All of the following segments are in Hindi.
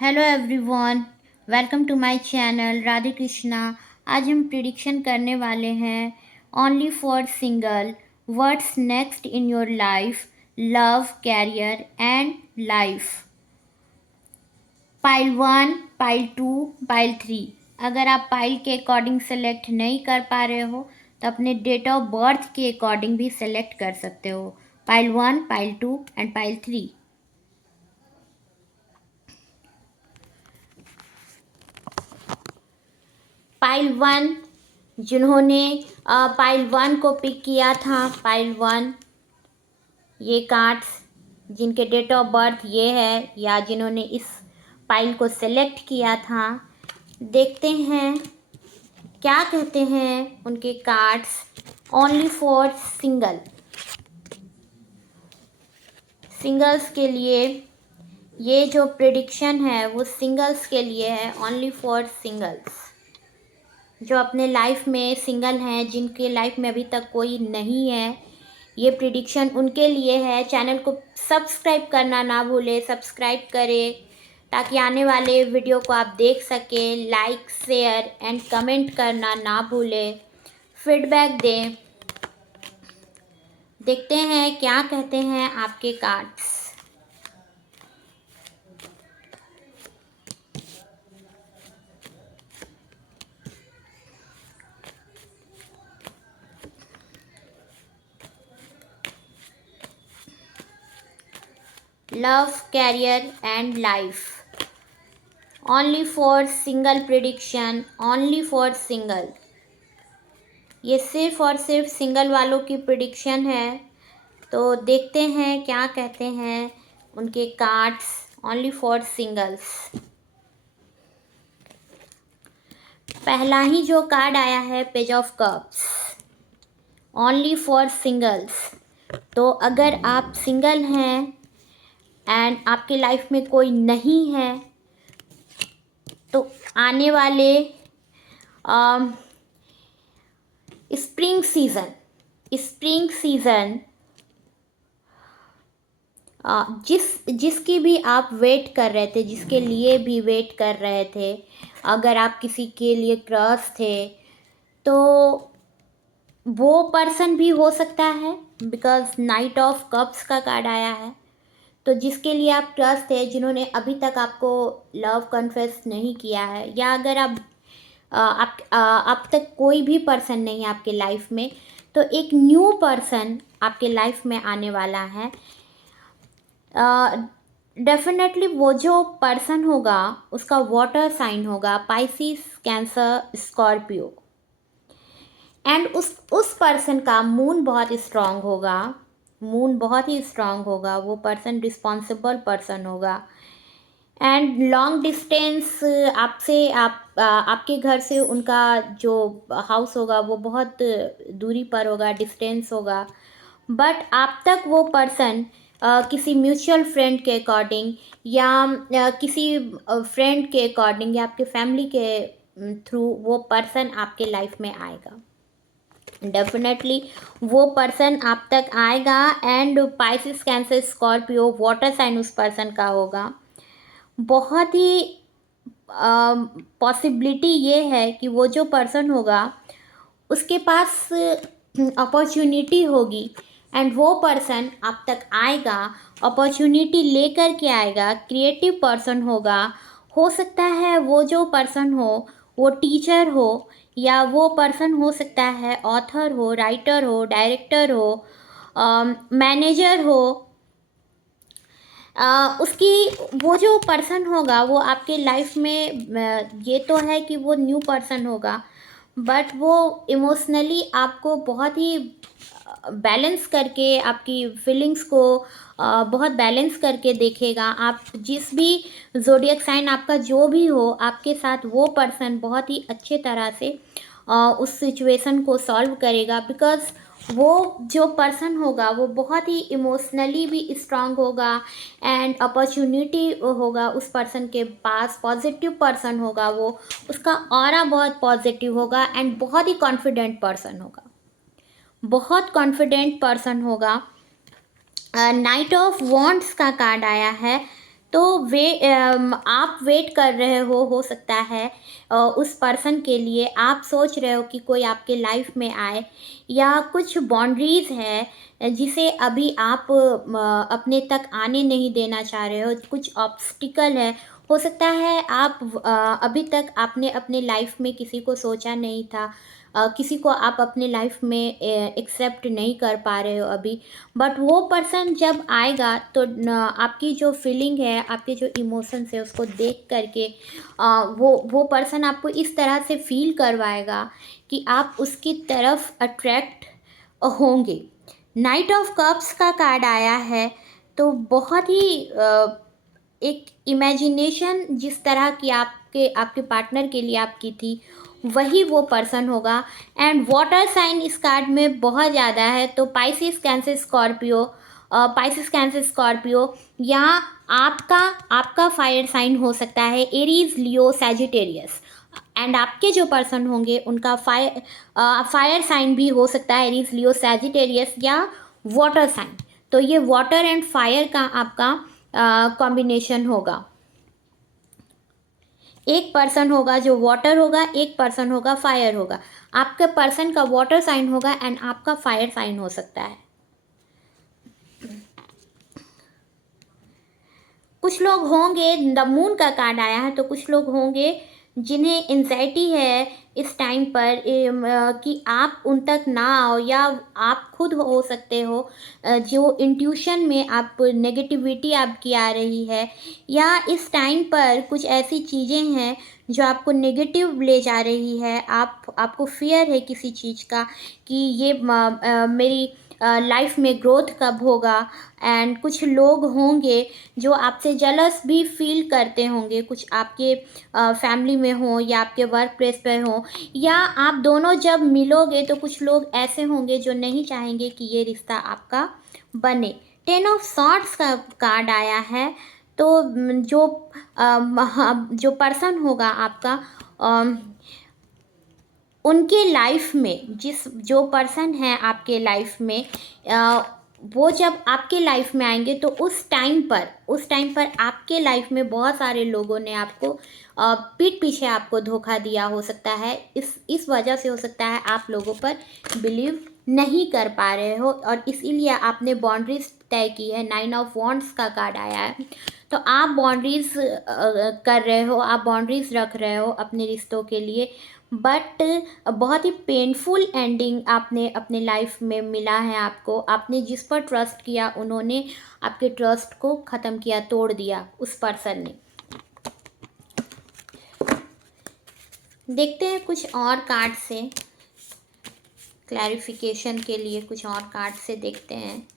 Hello everyone, welcome to my channel Radhe Krishna. आज हम प्रिडिक्शन करने वाले हैं only for single, what's next in your life, love, career and life. Pile 1, pile 2, pile 3। अगर आप पाइल के अकॉर्डिंग सेलेक्ट नहीं कर पा रहे हो तो अपने डेट ऑफ बर्थ के अकॉर्डिंग भी सेलेक्ट कर सकते हो। Pile 1, pile 2 and pile 3। Pile 1, जिन्होंने पाइल 1 को पिक किया था, पाइल 1, ये कार्ड्स जिनके डेट ऑफ बर्थ ये है या जिन्होंने इस पाइल को सेलेक्ट किया था, देखते हैं क्या कहते हैं उनके कार्ड्स ओनली फॉर सिंगल्स के लिए। ये जो प्रिडिक्शन है वो सिंगल्स के लिए है, ओनली फॉर सिंगल्स जो अपने लाइफ में सिंगल हैं, जिनके लाइफ में अभी तक कोई नहीं है। ये प्रिडिक्शन उनके लिए है। चैनल को सब्सक्राइब करना ना भूले, सब्सक्राइब करें ताकि आने वाले वीडियो को आप देख सकें। लाइक, शेयर एंड कमेंट करना ना भूले, फीडबैक दें। देखते हैं क्या कहते हैं आपके cards. Love, career and life, only for single prediction, only for single. ये सिर्फ और सिर्फ सिंगल वालों की प्रिडिक्शन है। तो देखते हैं क्या कहते हैं उनके कार्ड्स ओनली फॉर सिंगल्स। पहला ही जो कार्ड आया है, page of cups, only for singles. तो अगर आप सिंगल हैं एंड आपके लाइफ में कोई नहीं है तो आने वाले स्प्रिंग सीज़न जिसकी भी आप वेट कर रहे थे, जिसके लिए भी वेट कर रहे थे, अगर आप किसी के लिए क्रश थे तो वो पर्सन भी हो सकता है, बिकॉज नाइट ऑफ कप्स का कार्ड आया है। तो जिसके लिए आप क्रश थे, जिन्होंने अभी तक आपको लव कन्फेस नहीं किया है, या अगर आप तक कोई भी पर्सन नहीं है आपके लाइफ में, तो एक न्यू पर्सन आपके लाइफ में आने वाला है। डेफिनेटली वो जो पर्सन होगा उसका वाटर साइन होगा, पाइसिस, कैंसर, स्कॉर्पियो। एंड उस पर्सन का मून बहुत स्ट्रांग होगा, मून बहुत ही स्ट्रांग होगा। वो पर्सन रिस्पॉन्सिबल पर्सन होगा एंड लॉन्ग डिस्टेंस आपके घर से उनका जो हाउस होगा वो बहुत दूरी पर होगा, डिस्टेंस होगा। बट आप तक वो पर्सन किसी म्यूचुअल फ्रेंड के अकॉर्डिंग या किसी फ्रेंड के अकॉर्डिंग या आपके फैमिली के थ्रू वो पर्सन आपके लाइफ में आएगा। डेफिनेटली वो पर्सन आप तक आएगा and Pisces, Cancer, Scorpio water sign उस पर्सन का होगा। बहुत ही पॉसिबिलिटी ये है कि वो जो पर्सन होगा उसके पास अपॉर्चुनिटी होगी एंड वो पर्सन आप तक आएगा, अपॉर्चुनिटी लेकर के आएगा। क्रिएटिव पर्सन होगा। हो सकता है वो जो पर्सन हो वो टीचर हो, या वो पर्सन हो सकता है ऑथर हो, राइटर हो, डायरेक्टर हो, मैनेजर हो। उसकी वो जो पर्सन होगा वो आपके लाइफ में ये तो है कि वो न्यू पर्सन होगा, बट वो इमोशनली आपको बहुत ही बैलेंस करके, आपकी फीलिंग्स को बहुत बैलेंस करके देखेगा। आप जिस भी ज़ोडिएक साइन आपका जो भी हो, आपके साथ वो पर्सन बहुत ही अच्छे तरह से उस सिचुएशन को सॉल्व करेगा। बिकॉज़ वो जो पर्सन होगा वो बहुत ही इमोशनली भी स्ट्रांग होगा एंड अपॉर्चुनिटी होगा उस पर्सन के पास। पॉजिटिव पर्सन होगा वो, उसका ऑरा बहुत पॉजिटिव होगा एंड बहुत ही कॉन्फिडेंट पर्सन होगा, बहुत कॉन्फिडेंट पर्सन होगा। नाइट ऑफ वॉन्ड्स का कार्ड आया है। तो आप वेट कर रहे हो सकता है उस पर्सन के लिए। आप सोच रहे हो कि कोई आपके लाइफ में आए, या कुछ बाउंड्रीज़ है जिसे अभी आप अपने तक आने नहीं देना चाह रहे हो, कुछ ऑब्स्टिकल है। हो सकता है आप अभी तक आपने अपने लाइफ में किसी को सोचा नहीं था, किसी को आप अपने लाइफ में एक्सेप्ट नहीं कर पा रहे हो अभी, बट वो पर्सन जब आएगा तो आपकी जो फीलिंग है, आपके जो इमोशंस है, उसको देख करके वो पर्सन आपको इस तरह से फील करवाएगा कि आप उसकी तरफ अट्रैक्ट होंगे। नाइट ऑफ कप्स का कार्ड आया है, तो बहुत ही एक इमेजिनेशन जिस तरह की आपके आपके पार्टनर के लिए आपकी थी, वही वो पर्सन होगा। एंड वाटर साइन इस कार्ड में बहुत ज़्यादा है, तो Pisces Cancer Scorpio, Pisces Cancer Scorpio, यहाँ आपका फायर साइन हो सकता है एरीज, लियो, सैजिटेरियस। एंड आपके जो पर्सन होंगे उनका फायर साइन भी हो सकता है एरीज, लियो, सैजिटेरियस या वाटर साइन। तो ये वाटर एंड फायर का आपका कॉम्बिनेशन होगा। एक पर्सन होगा जो वाटर होगा, एक पर्सन होगा फायर होगा। आपके पर्सन का वाटर साइन होगा एंड आपका फायर साइन हो सकता है। कुछ लोग होंगे, द मून का कार्ड आया है, तो कुछ लोग होंगे जिन्हें एंजाइटी है इस टाइम पर कि आप उन तक ना आओ, या आप खुद हो सकते हो जो इंट्यूशन में आप नेगेटिविटी आपकी आ रही है, या इस टाइम पर कुछ ऐसी चीज़ें हैं जो आपको नेगेटिव ले जा रही है। आपको फियर है किसी चीज़ का कि ये मेरी लाइफ में ग्रोथ कब होगा। एंड कुछ लोग होंगे जो आपसे जेलस भी फील करते होंगे, कुछ आपके फैमिली में हो या आपके वर्क प्लेस पे हो, या आप दोनों जब मिलोगे तो कुछ लोग ऐसे होंगे जो नहीं चाहेंगे कि ये रिश्ता आपका बने। 10 ऑफ सॉर्ड्स का कार्ड आया है, तो जो पर्सन होगा आपका, उनके लाइफ में जो पर्सन है आपके लाइफ में, वो जब आपके लाइफ में आएंगे तो उस टाइम पर आपके लाइफ में बहुत सारे लोगों ने आपको पीठ पीछे आपको धोखा दिया हो सकता है। इस वजह से हो सकता है आप लोगों पर बिलीव नहीं कर पा रहे हो, और इसीलिए आपने बाउंड्रीज तय की है। 9 ऑफ वॉन्ड्स का कार्ड आया है, तो आप बाउंड्रीज कर रहे हो, आप बाउंड्रीज रख रहे हो अपने रिश्तों के लिए, बट बहुत ही पेनफुल एंडिंग आपने अपने लाइफ में मिला है आपको। आपने जिस पर ट्रस्ट किया उन्होंने आपके ट्रस्ट को ख़त्म किया, तोड़ दिया उस पर्सन ने। देखते हैं कुछ और कार्ड से क्लैरिफिकेशन के लिए, कुछ और कार्ड से देखते हैं।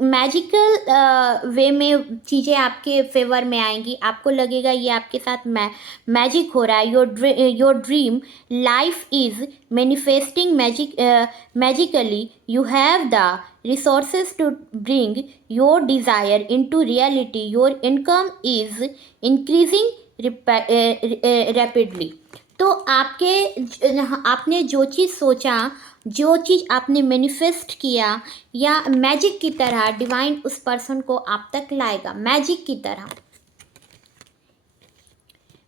मैजिकल वे में चीज़ें आपके फेवर में आएंगी, आपको लगेगा ये आपके साथ मैजिक हो रहा है। Your dream life is manifesting magically, you have the resources to bring your desire into reality, your income is increasing rapidly. तो आपने जो चीज़ सोचा, जो चीज़ आपने मैनिफेस्ट किया, या मैजिक की तरह डिवाइन उस पर्सन को आप तक लाएगा, मैजिक की तरह।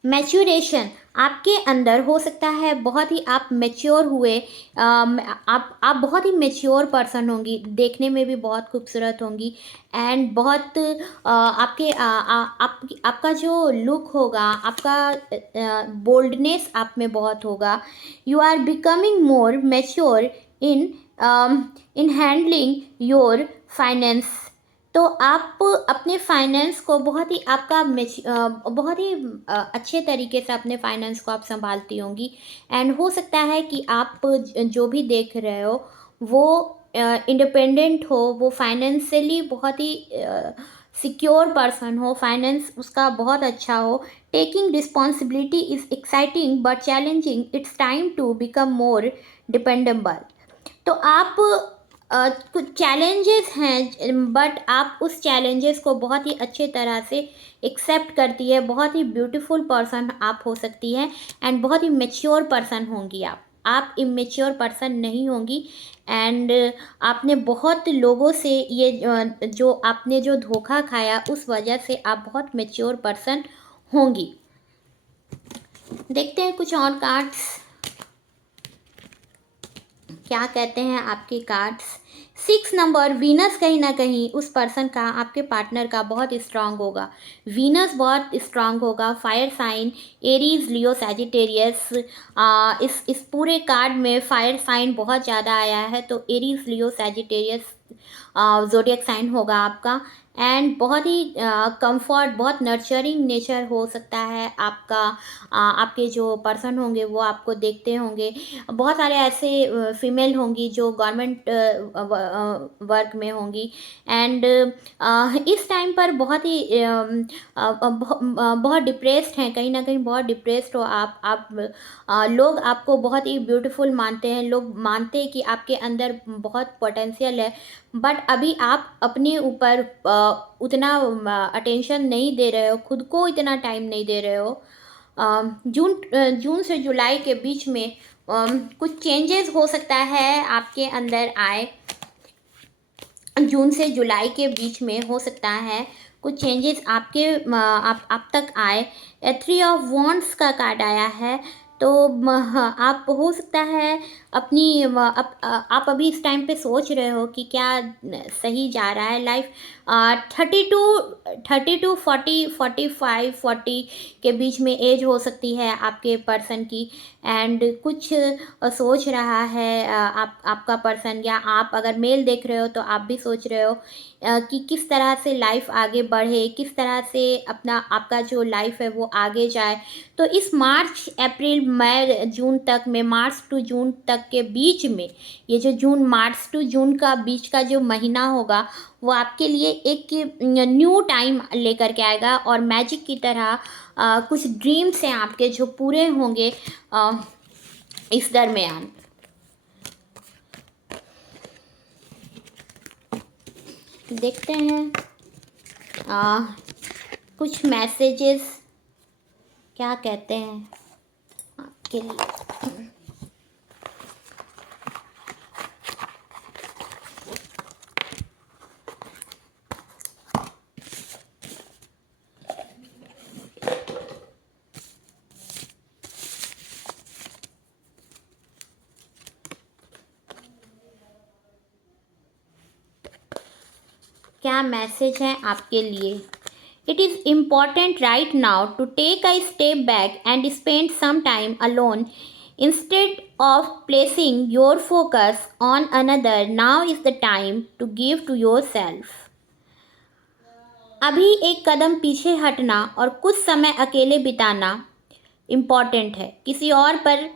मैच्योरेशन आपके अंदर हो सकता है, बहुत ही आप मैच्योर हुए, आप बहुत ही मैच्योर पर्सन होंगी, देखने में भी बहुत खूबसूरत होंगी, एंड बहुत आपका जो लुक होगा, आपका बोल्डनेस आप में बहुत होगा। You are becoming more mature in handling your finance. तो आप अपने फाइनेंस को बहुत ही बहुत ही अच्छे तरीके से अपने फाइनेंस को आप संभालती होंगी। एंड हो सकता है कि आप जो भी देख रहे हो वो इंडिपेंडेंट हो, वो फाइनेंशियली बहुत ही सिक्योर पर्सन हो, फाइनेंस उसका बहुत अच्छा हो। Taking responsibility is exciting but challenging, it's time to become more dependable. तो आप कुछ चैलेंजेस हैं, बट आप उस चैलेंजेस को बहुत ही अच्छे तरह से एक्सेप्ट करती है। बहुत ही ब्यूटीफुल पर्सन आप हो सकती है, एंड बहुत ही मैच्योर पर्सन होंगी आप। आप इमेच्योर पर्सन नहीं होंगी। एंड आपने बहुत लोगों से ये जो आपने जो धोखा खाया उस वजह से आप बहुत मेच्योर पर्सन होंगी। देखते हैं कुछ और कार्ड्स क्या कहते हैं आपके कार्ड्स। 6 नंबर, वीनस कहीं ना कहीं उस पर्सन का, आपके पार्टनर का बहुत स्ट्रांग होगा। वीनस बहुत स्ट्रांग होगा। Fire sign Aries, Leo, Sagittarius. इस पूरे कार्ड में फायर साइन बहुत ज़्यादा आया है, तो Aries, Leo, Sagittarius zodiac sign होगा आपका। एंड बहुत ही कंफर्ट, बहुत नर्चरिंग नेचर हो सकता है आपका। आपके जो पर्सन होंगे वो आपको देखते होंगे। बहुत सारे ऐसे फीमेल होंगी जो गवर्नमेंट वर्क में होंगी। एंड इस टाइम पर बहुत ही बहुत डिप्रेस्ड हैं, कहीं ना कहीं बहुत डिप्रेस्ड हो आप। लोग आपको बहुत ही ब्यूटीफुल मानते हैं, लोग मानते हैं कि आपके अंदर बहुत पोटेंशियल है, बट अभी आप अपने ऊपर उतना अटेंशन नहीं दे रहे हो, खुद को इतना टाइम नहीं दे रहे हो। जून से जुलाई के बीच में कुछ चेंजेस हो सकता है आपके अंदर आए। जून से जुलाई के बीच में हो सकता है कुछ चेंजेस आपके आप तक आए। 3 ऑफ वॉन्ड्स का कार्ड आया है, तो आप हो सकता है अपनी आप अभी इस टाइम पे सोच रहे हो कि क्या सही जा रहा है लाइफ। 32 40 के बीच में एज हो सकती है आपके पर्सन की। एंड कुछ सोच रहा है आपका पर्सन, या आप अगर मेल देख रहे हो तो आप भी सोच रहे हो कि किस तरह से लाइफ आगे बढ़े, किस तरह से अपना आपका जो लाइफ है वो आगे जाए। तो इस मार्च अप्रैल मई जून तक में, मार्च टू जून तक के बीच में, ये जो मार्च टू जून का बीच का जो महीना होगा वो आपके लिए एक न्यू टाइम लेकर के आएगा। और मैजिक की तरह कुछ ड्रीम्स हैं आपके जो पूरे होंगे इस दरमियान। देखते हैं कुछ मैसेजेस क्या कहते हैं आपके लिए। क्या मैसेज है आपके लिए। It is important right now to take a step back and spend some time alone instead of placing your focus on another. Now is the time to give to yourself. अभी एक कदम पीछे हटना और कुछ समय अकेले बिताना इम्पॉर्टेंट है। किसी और पर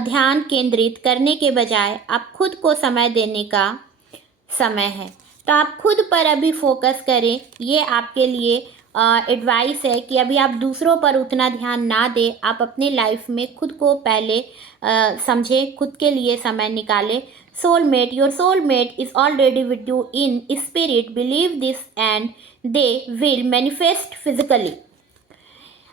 ध्यान केंद्रित करने के बजाय आप खुद को समय देने का समय है। तो आप खुद पर अभी फोकस करें, ये आपके लिए एडवाइस है कि अभी आप दूसरों पर उतना ध्यान ना दें, आप अपने लाइफ में खुद को पहले समझें, खुद के लिए समय निकालें। Soulmate, your soulmate is already with you in spirit, believe this and they will manifest physically.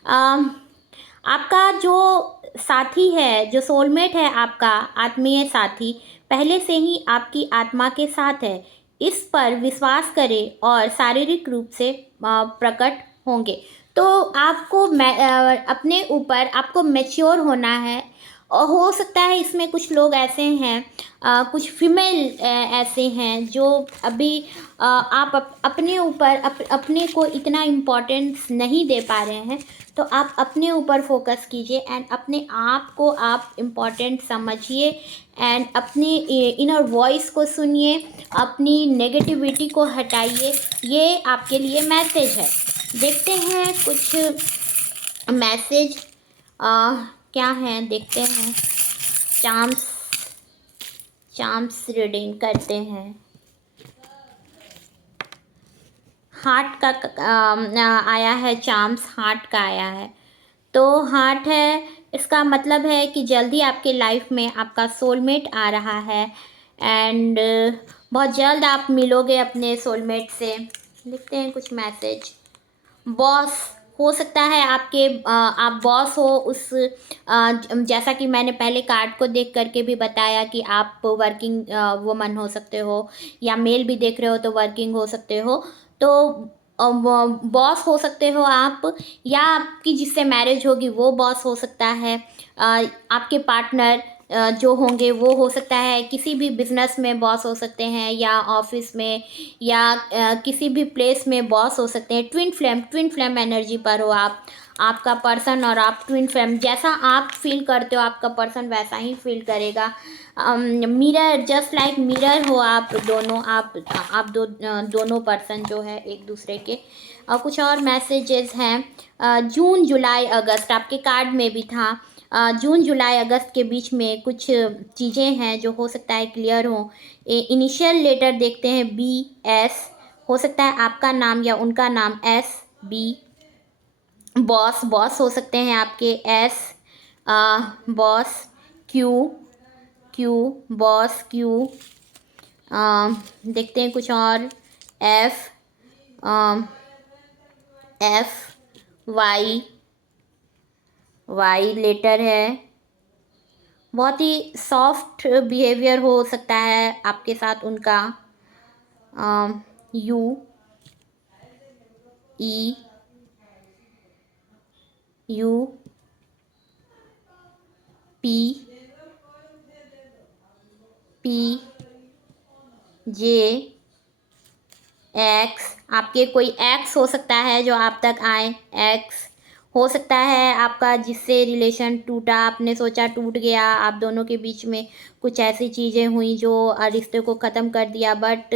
आपका जो साथी है, जो सोलमेट है, आपका आत्मीय साथी पहले से ही आपकी आत्मा के साथ है। इस पर विश्वास करें और शारीरिक रूप से प्रकट होंगे। तो आपको अपने ऊपर आपको मैच्योर होना है। और हो सकता है इसमें कुछ लोग ऐसे हैं, कुछ फीमेल ऐसे हैं जो अभी आप अपने ऊपर अपने को इतना इम्पोर्टेंस नहीं दे पा रहे हैं। तो आप अपने ऊपर फोकस कीजिए एंड अपने आप को आप इम्पोर्टेंट समझिए एंड अपने इनर वॉइस को सुनिए, अपनी नेगेटिविटी को हटाइए। ये आपके लिए मैसेज है। देखते हैं कुछ मैसेज क्या है, देखते हैं। चार्म्स रीडिंग करते हैं। हार्ट का आया है, चार्म्स हार्ट का आया है। तो हार्ट है, इसका मतलब है कि जल्दी आपके लाइफ में आपका सोलमेट आ रहा है एंड बहुत जल्द आप मिलोगे अपने सोलमेट से। लिखते हैं कुछ मैसेज। बॉस, हो सकता है आपके आप बॉस हो उस जैसा कि मैंने पहले कार्ड को देख करके भी बताया कि आप वर्किंग वुमन हो सकते हो, या मेल भी देख रहे हो तो वर्किंग हो सकते हो। तो बॉस हो सकते हो आप, या आपकी जिससे मैरिज होगी वो बॉस हो सकता है। आपके पार्टनर जो होंगे वो हो सकता है किसी भी बिजनेस में बॉस हो सकते हैं, या ऑफिस में, या किसी भी प्लेस में बॉस हो सकते हैं। ट्विन फ्लेम एनर्जी पर हो आप, आपका पर्सन और आप ट्विन फ्लेम, जैसा आप फील करते हो आपका पर्सन वैसा ही फील करेगा। मिरर, जस्ट लाइक मिरर हो आप दोनों, आप दोनों पर्सन जो है एक दूसरे के। कुछ और मैसेजेस हैं। जून जुलाई अगस्त आपके कार्ड में भी था। जून जुलाई अगस्त के बीच में कुछ चीज़ें हैं जो हो सकता है क्लियर हो। इनिशियल लेटर देखते हैं BS, हो सकता है आपका नाम या उनका नाम SB। बॉस हो सकते हैं आपके S, boss Q boss Q। देखते हैं कुछ और। F Y लेटर है। बहुत ही सॉफ्ट बिहेवियर हो सकता है आपके साथ उनका। U P J X, आपके कोई एक्स हो सकता है जो आप तक आए। एक्स हो सकता है आपका जिससे रिलेशन टूटा, आपने सोचा टूट गया, आप दोनों के बीच में कुछ ऐसी चीज़ें हुई जो रिश्ते को ख़त्म कर दिया, बट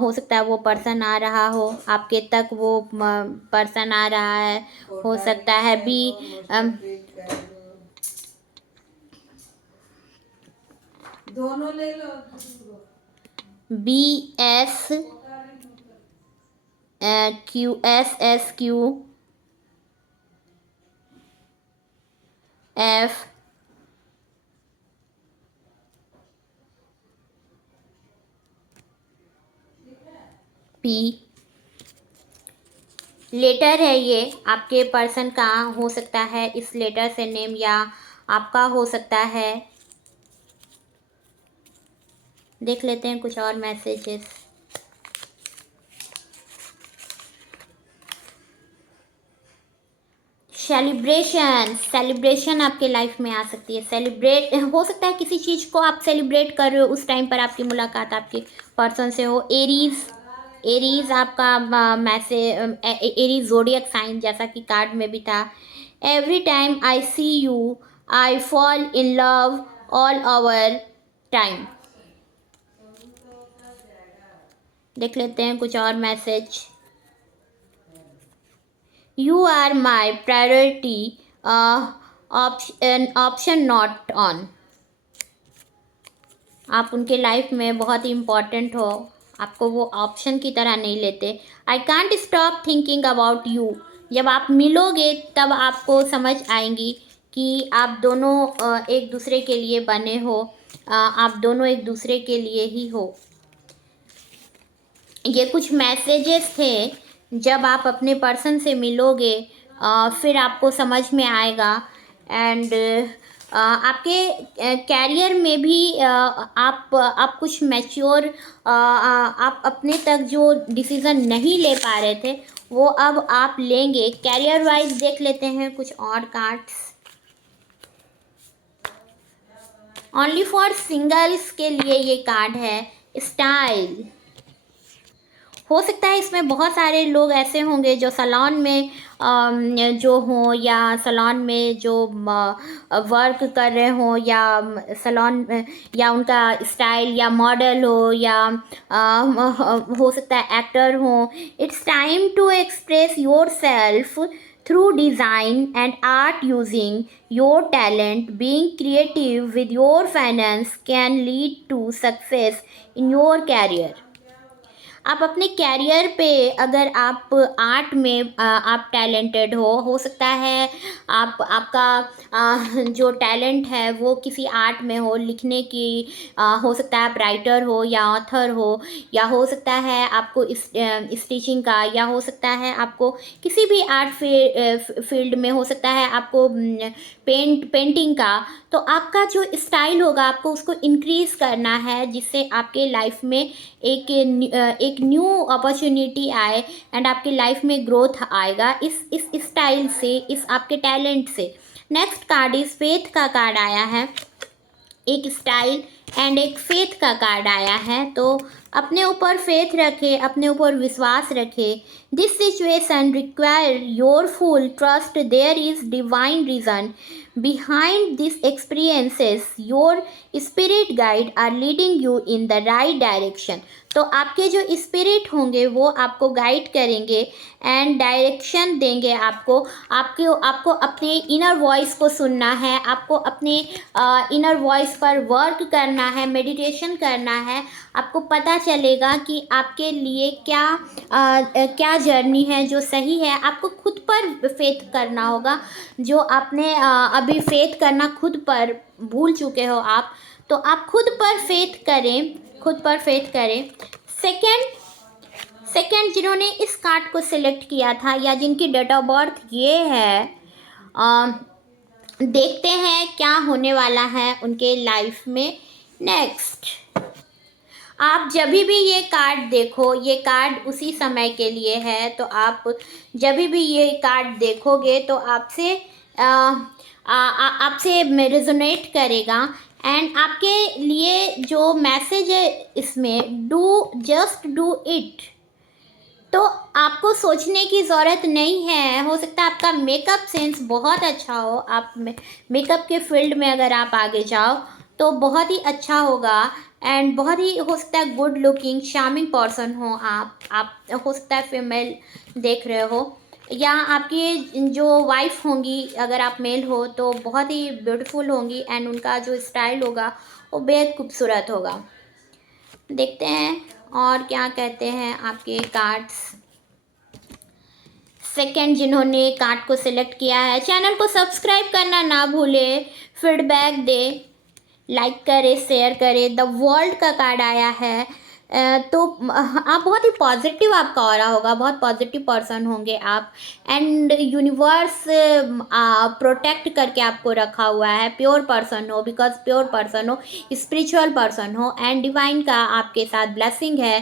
हो सकता है वो पर्सन आ रहा हो आपके तक, वो पर्सन आ रहा है। हो सकता है दोनों ले लो। BS QSSQ F P letter है। ये आपके पर्सन का हो सकता है, इस लेटर से नेम या आपका हो सकता है। देख लेते हैं कुछ और मैसेजेस। सेलिब्रेशन आपके लाइफ में आ सकती है। सेलिब्रेट हो सकता है, किसी चीज़ को आप सेलिब्रेट कर रहे हो, उस टाइम पर आपकी मुलाकात आपके पर्सन से हो। एरीज आपका एरीज जोडियक साइन, जैसा कि कार्ड में भी था। Every time I see you I fall in love all over time. देख लेते हैं कुछ और message. You are my priority, option not on. आप उनके लाइफ में बहुत ही इम्पॉर्टेंट हो, आपको वो ऑप्शन की तरह नहीं लेते। I can't stop thinking about you. जब आप मिलोगे तब आपको समझ आएंगी कि आप दोनों एक दूसरे के लिए बने हो, आप दोनों एक दूसरे के लिए ही हो। ये कुछ मैसेजेस थे। जब आप अपने पर्सन से मिलोगे फिर आपको समझ में आएगा। एंड आपके कैरियर में भी आप कुछ मैच्योर, आप अपने तक जो डिसीज़न नहीं ले पा रहे थे वो अब आप लेंगे। कैरियर वाइज देख लेते हैं कुछ और कार्ड्स। ओनली फॉर सिंगल्स के लिए ये कार्ड है। स्टाइल हो सकता है इसमें बहुत सारे लोग ऐसे होंगे जो सैलून में जो हों, या सैलून में जो वर्क कर रहे हों, या सैलून या उनका स्टाइल या मॉडल हो, या हो सकता है एक्टर हो। It's time to express yourself through design and art. Using your talent, being creative with your finance can lead to success in your career. आप अपने कैरियर पे, अगर आप आर्ट में आप टैलेंटेड हो सकता है आप आपका जो टैलेंट है वो किसी आर्ट में हो, लिखने की, हो सकता है आप राइटर हो या ऑथर हो, या हो सकता है आपको स्टिचिंग का, या हो सकता है आपको किसी भी आर्ट फील्ड में, हो सकता है आपको पेंटिंग का। तो आपका जो स्टाइल होगा आपको उसको इंक्रीज़ करना है, जिससे आपके लाइफ में एक न्यू अपॉर्चुनिटी आए एंड आपके लाइफ में ग्रोथ आएगा इस स्टाइल से, इस आपके टैलेंट से। नेक्स्ट कार्ड इज फेथ का कार्ड आया है, एक स्टाइल एंड एक फेथ का कार्ड आया है। तो अपने ऊपर फेथ रखे, अपने ऊपर विश्वास रखे। This situation require your full trust, there is divine reason behind these experiences, your spirit guide are leading you in the right direction। तो आपके जो स्पिरिट होंगे वो आपको गाइड करेंगे एंड डायरेक्शन देंगे आपको। आपको अपने इनर वॉइस को सुनना है, आपको अपने इनर वॉइस पर वर्क करना है, मेडिटेशन करना है। आपको पता चलेगा कि आपके लिए क्या जर्नी है जो सही है। आपको खुद पर फेथ करना होगा, जो आपने अभी फेथ करना खुद पर भूल चुके हो आप, तो आप खुद पर फेथ करें, खुद पर फेथ करें। सेकंड जिन्होंने इस कार्ड को सिलेक्ट किया था या जिनकी डेट ऑफ बर्थ ये है, देखते हैं क्या होने वाला है उनके लाइफ में। नेक्स्ट, आप जब भी ये कार्ड देखो, ये कार्ड उसी समय के लिए है, तो आप जब भी ये कार्ड देखोगे तो आपसे रेजोनेट करेगा एंड आपके लिए जो मैसेज है इसमें, जस्ट डू इट। तो आपको सोचने की ज़रूरत नहीं है। हो सकता है आपका मेकअप सेंस बहुत अच्छा हो, आप मेकअप के फील्ड में अगर आप आगे जाओ तो बहुत ही अच्छा होगा एंड बहुत ही हो सकता है गुड लुकिंग शार्मिंग पर्सन हो आप हो सकता है फीमेल देख रहे हो, या आपकी जो वाइफ होंगी अगर आप मेल हो तो बहुत ही ब्यूटीफुल होंगी एंड उनका जो स्टाइल होगा वो बेहद खूबसूरत होगा। देखते हैं और क्या कहते हैं आपके कार्ड्स। सेकंड जिन्होंने कार्ड को सिलेक्ट किया है, चैनल को सब्सक्राइब करना ना भूले, फीडबैक दे, लाइक करे, शेयर करे। द वर्ल्ड का कार्ड आया है। तो आप बहुत ही पॉजिटिव आपका ऑरा होगा, बहुत पॉजिटिव पर्सन होंगे आप एंड यूनिवर्स प्रोटेक्ट करके आपको रखा हुआ है। प्योर पर्सन हो, बिकॉज प्योर पर्सन हो, स्पिरिचुअल पर्सन हो एंड डिवाइन का आपके साथ ब्लेसिंग है।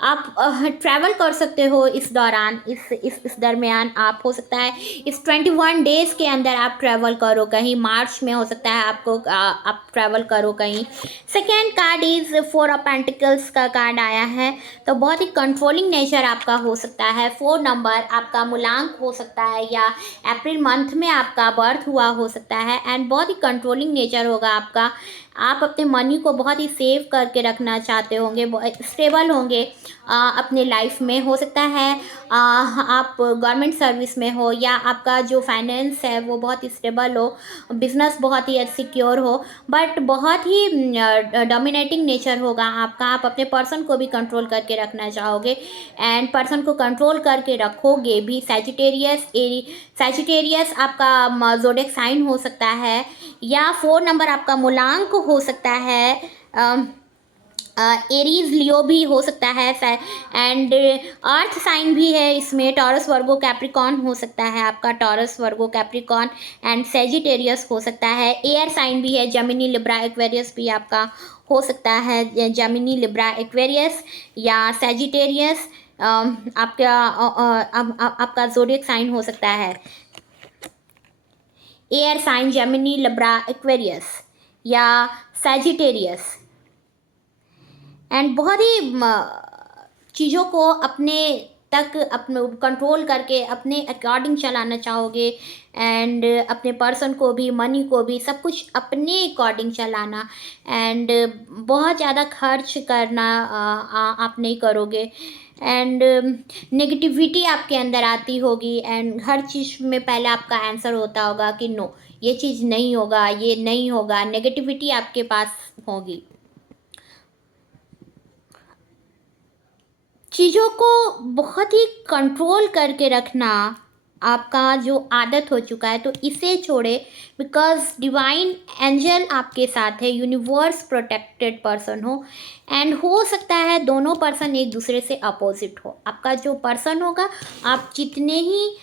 आप ट्रैवल कर सकते हो इस दौरान, इस दरमियान आप, हो सकता है इस 21 डेज़ के अंदर आप ट्रैवल करो कहीं, मार्च में हो सकता है आप ट्रैवल करो कहीं। Second card is 4 of pentacles का कार्ड आया है। तो बहुत ही कंट्रोलिंग नेचर आपका हो सकता है। 4 नंबर आपका मूलांक हो सकता है या अप्रैल मंथ में आपका बर्थ हुआ हो सकता है एंड बहुत ही कंट्रोलिंग नेचर होगा आपका। आप अपने मनी को बहुत ही सेव करके रखना चाहते होंगे, स्टेबल होंगे अपने लाइफ में। हो सकता है आप गवर्नमेंट सर्विस में हो या आपका जो फाइनेंस है वो बहुत ही स्टेबल हो, बिजनेस बहुत ही सिक्योर हो, बट बहुत ही डोमिनेटिंग नेचर होगा आपका। आप अपने पर्सन को भी कंट्रोल करके रखना चाहोगे एंड पर्सन को कंट्रोल करके रखोगे भी। सैजिटेरियस आपका ज़ोडिएक साइन हो सकता है या 4 नंबर आपका मूलांक हो सकता है। एरीज लियो भी हो सकता है एंड अर्थ साइन भी है इसमें। टॉरस वर्गो कैप्रिकॉन हो सकता है आपका, Taurus Virgo Capricorn and Sagittarius हो सकता है। एयर साइन भी है, जेमिनी लिब्रा एक्वेरियस भी आपका हो सकता है, जेमिनी लिब्रा एक्वेरियस या सैजिटेरियस आपका ज़ोडिएक साइन हो सकता है। Air sign Gemini Libra Aquarius या सैजिटेरियस एंड बहुत ही चीज़ों को अपने तक अपने कंट्रोल करके अपने अकॉर्डिंग चलाना चाहोगे एंड अपने पर्सन को भी, मनी को भी, सब कुछ अपने अकॉर्डिंग चलाना एंड बहुत ज़्यादा खर्च करना आप नहीं करोगे एंड नेगेटिविटी आपके अंदर आती होगी एंड हर चीज़ में पहले आपका आंसर होता होगा कि नो, ये चीज़ नहीं होगा, ये नहीं होगा। नेगेटिविटी आपके पास होगी। चीज़ों को बहुत ही कंट्रोल करके रखना आपका जो आदत हो चुका है, तो इसे छोड़े, बिकॉज डिवाइन एंजल आपके साथ है, यूनिवर्स प्रोटेक्टेड पर्सन हो, एंड हो सकता है दोनों पर्सन एक दूसरे से अपोजिट हो। आपका जो पर्सन होगा, आप जितने ही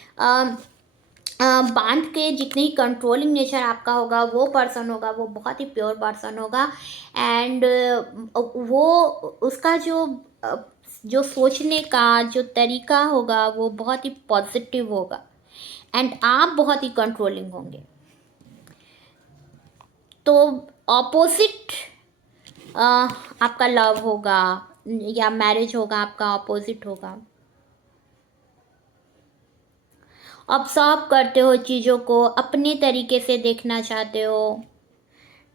बांध के, जितनी कंट्रोलिंग नेचर आपका होगा, वो पर्सन होगा, वो बहुत ही प्योर पर्सन होगा, एंड वो उसका जो सोचने का जो तरीका होगा वो बहुत ही पॉजिटिव होगा, एंड आप बहुत ही कंट्रोलिंग होंगे। तो ऑपोजिट आपका लव होगा या मैरिज होगा, आपका ऑपोजिट होगा। ऑब्जर्व करते हो चीज़ों को, अपने तरीके से देखना चाहते हो।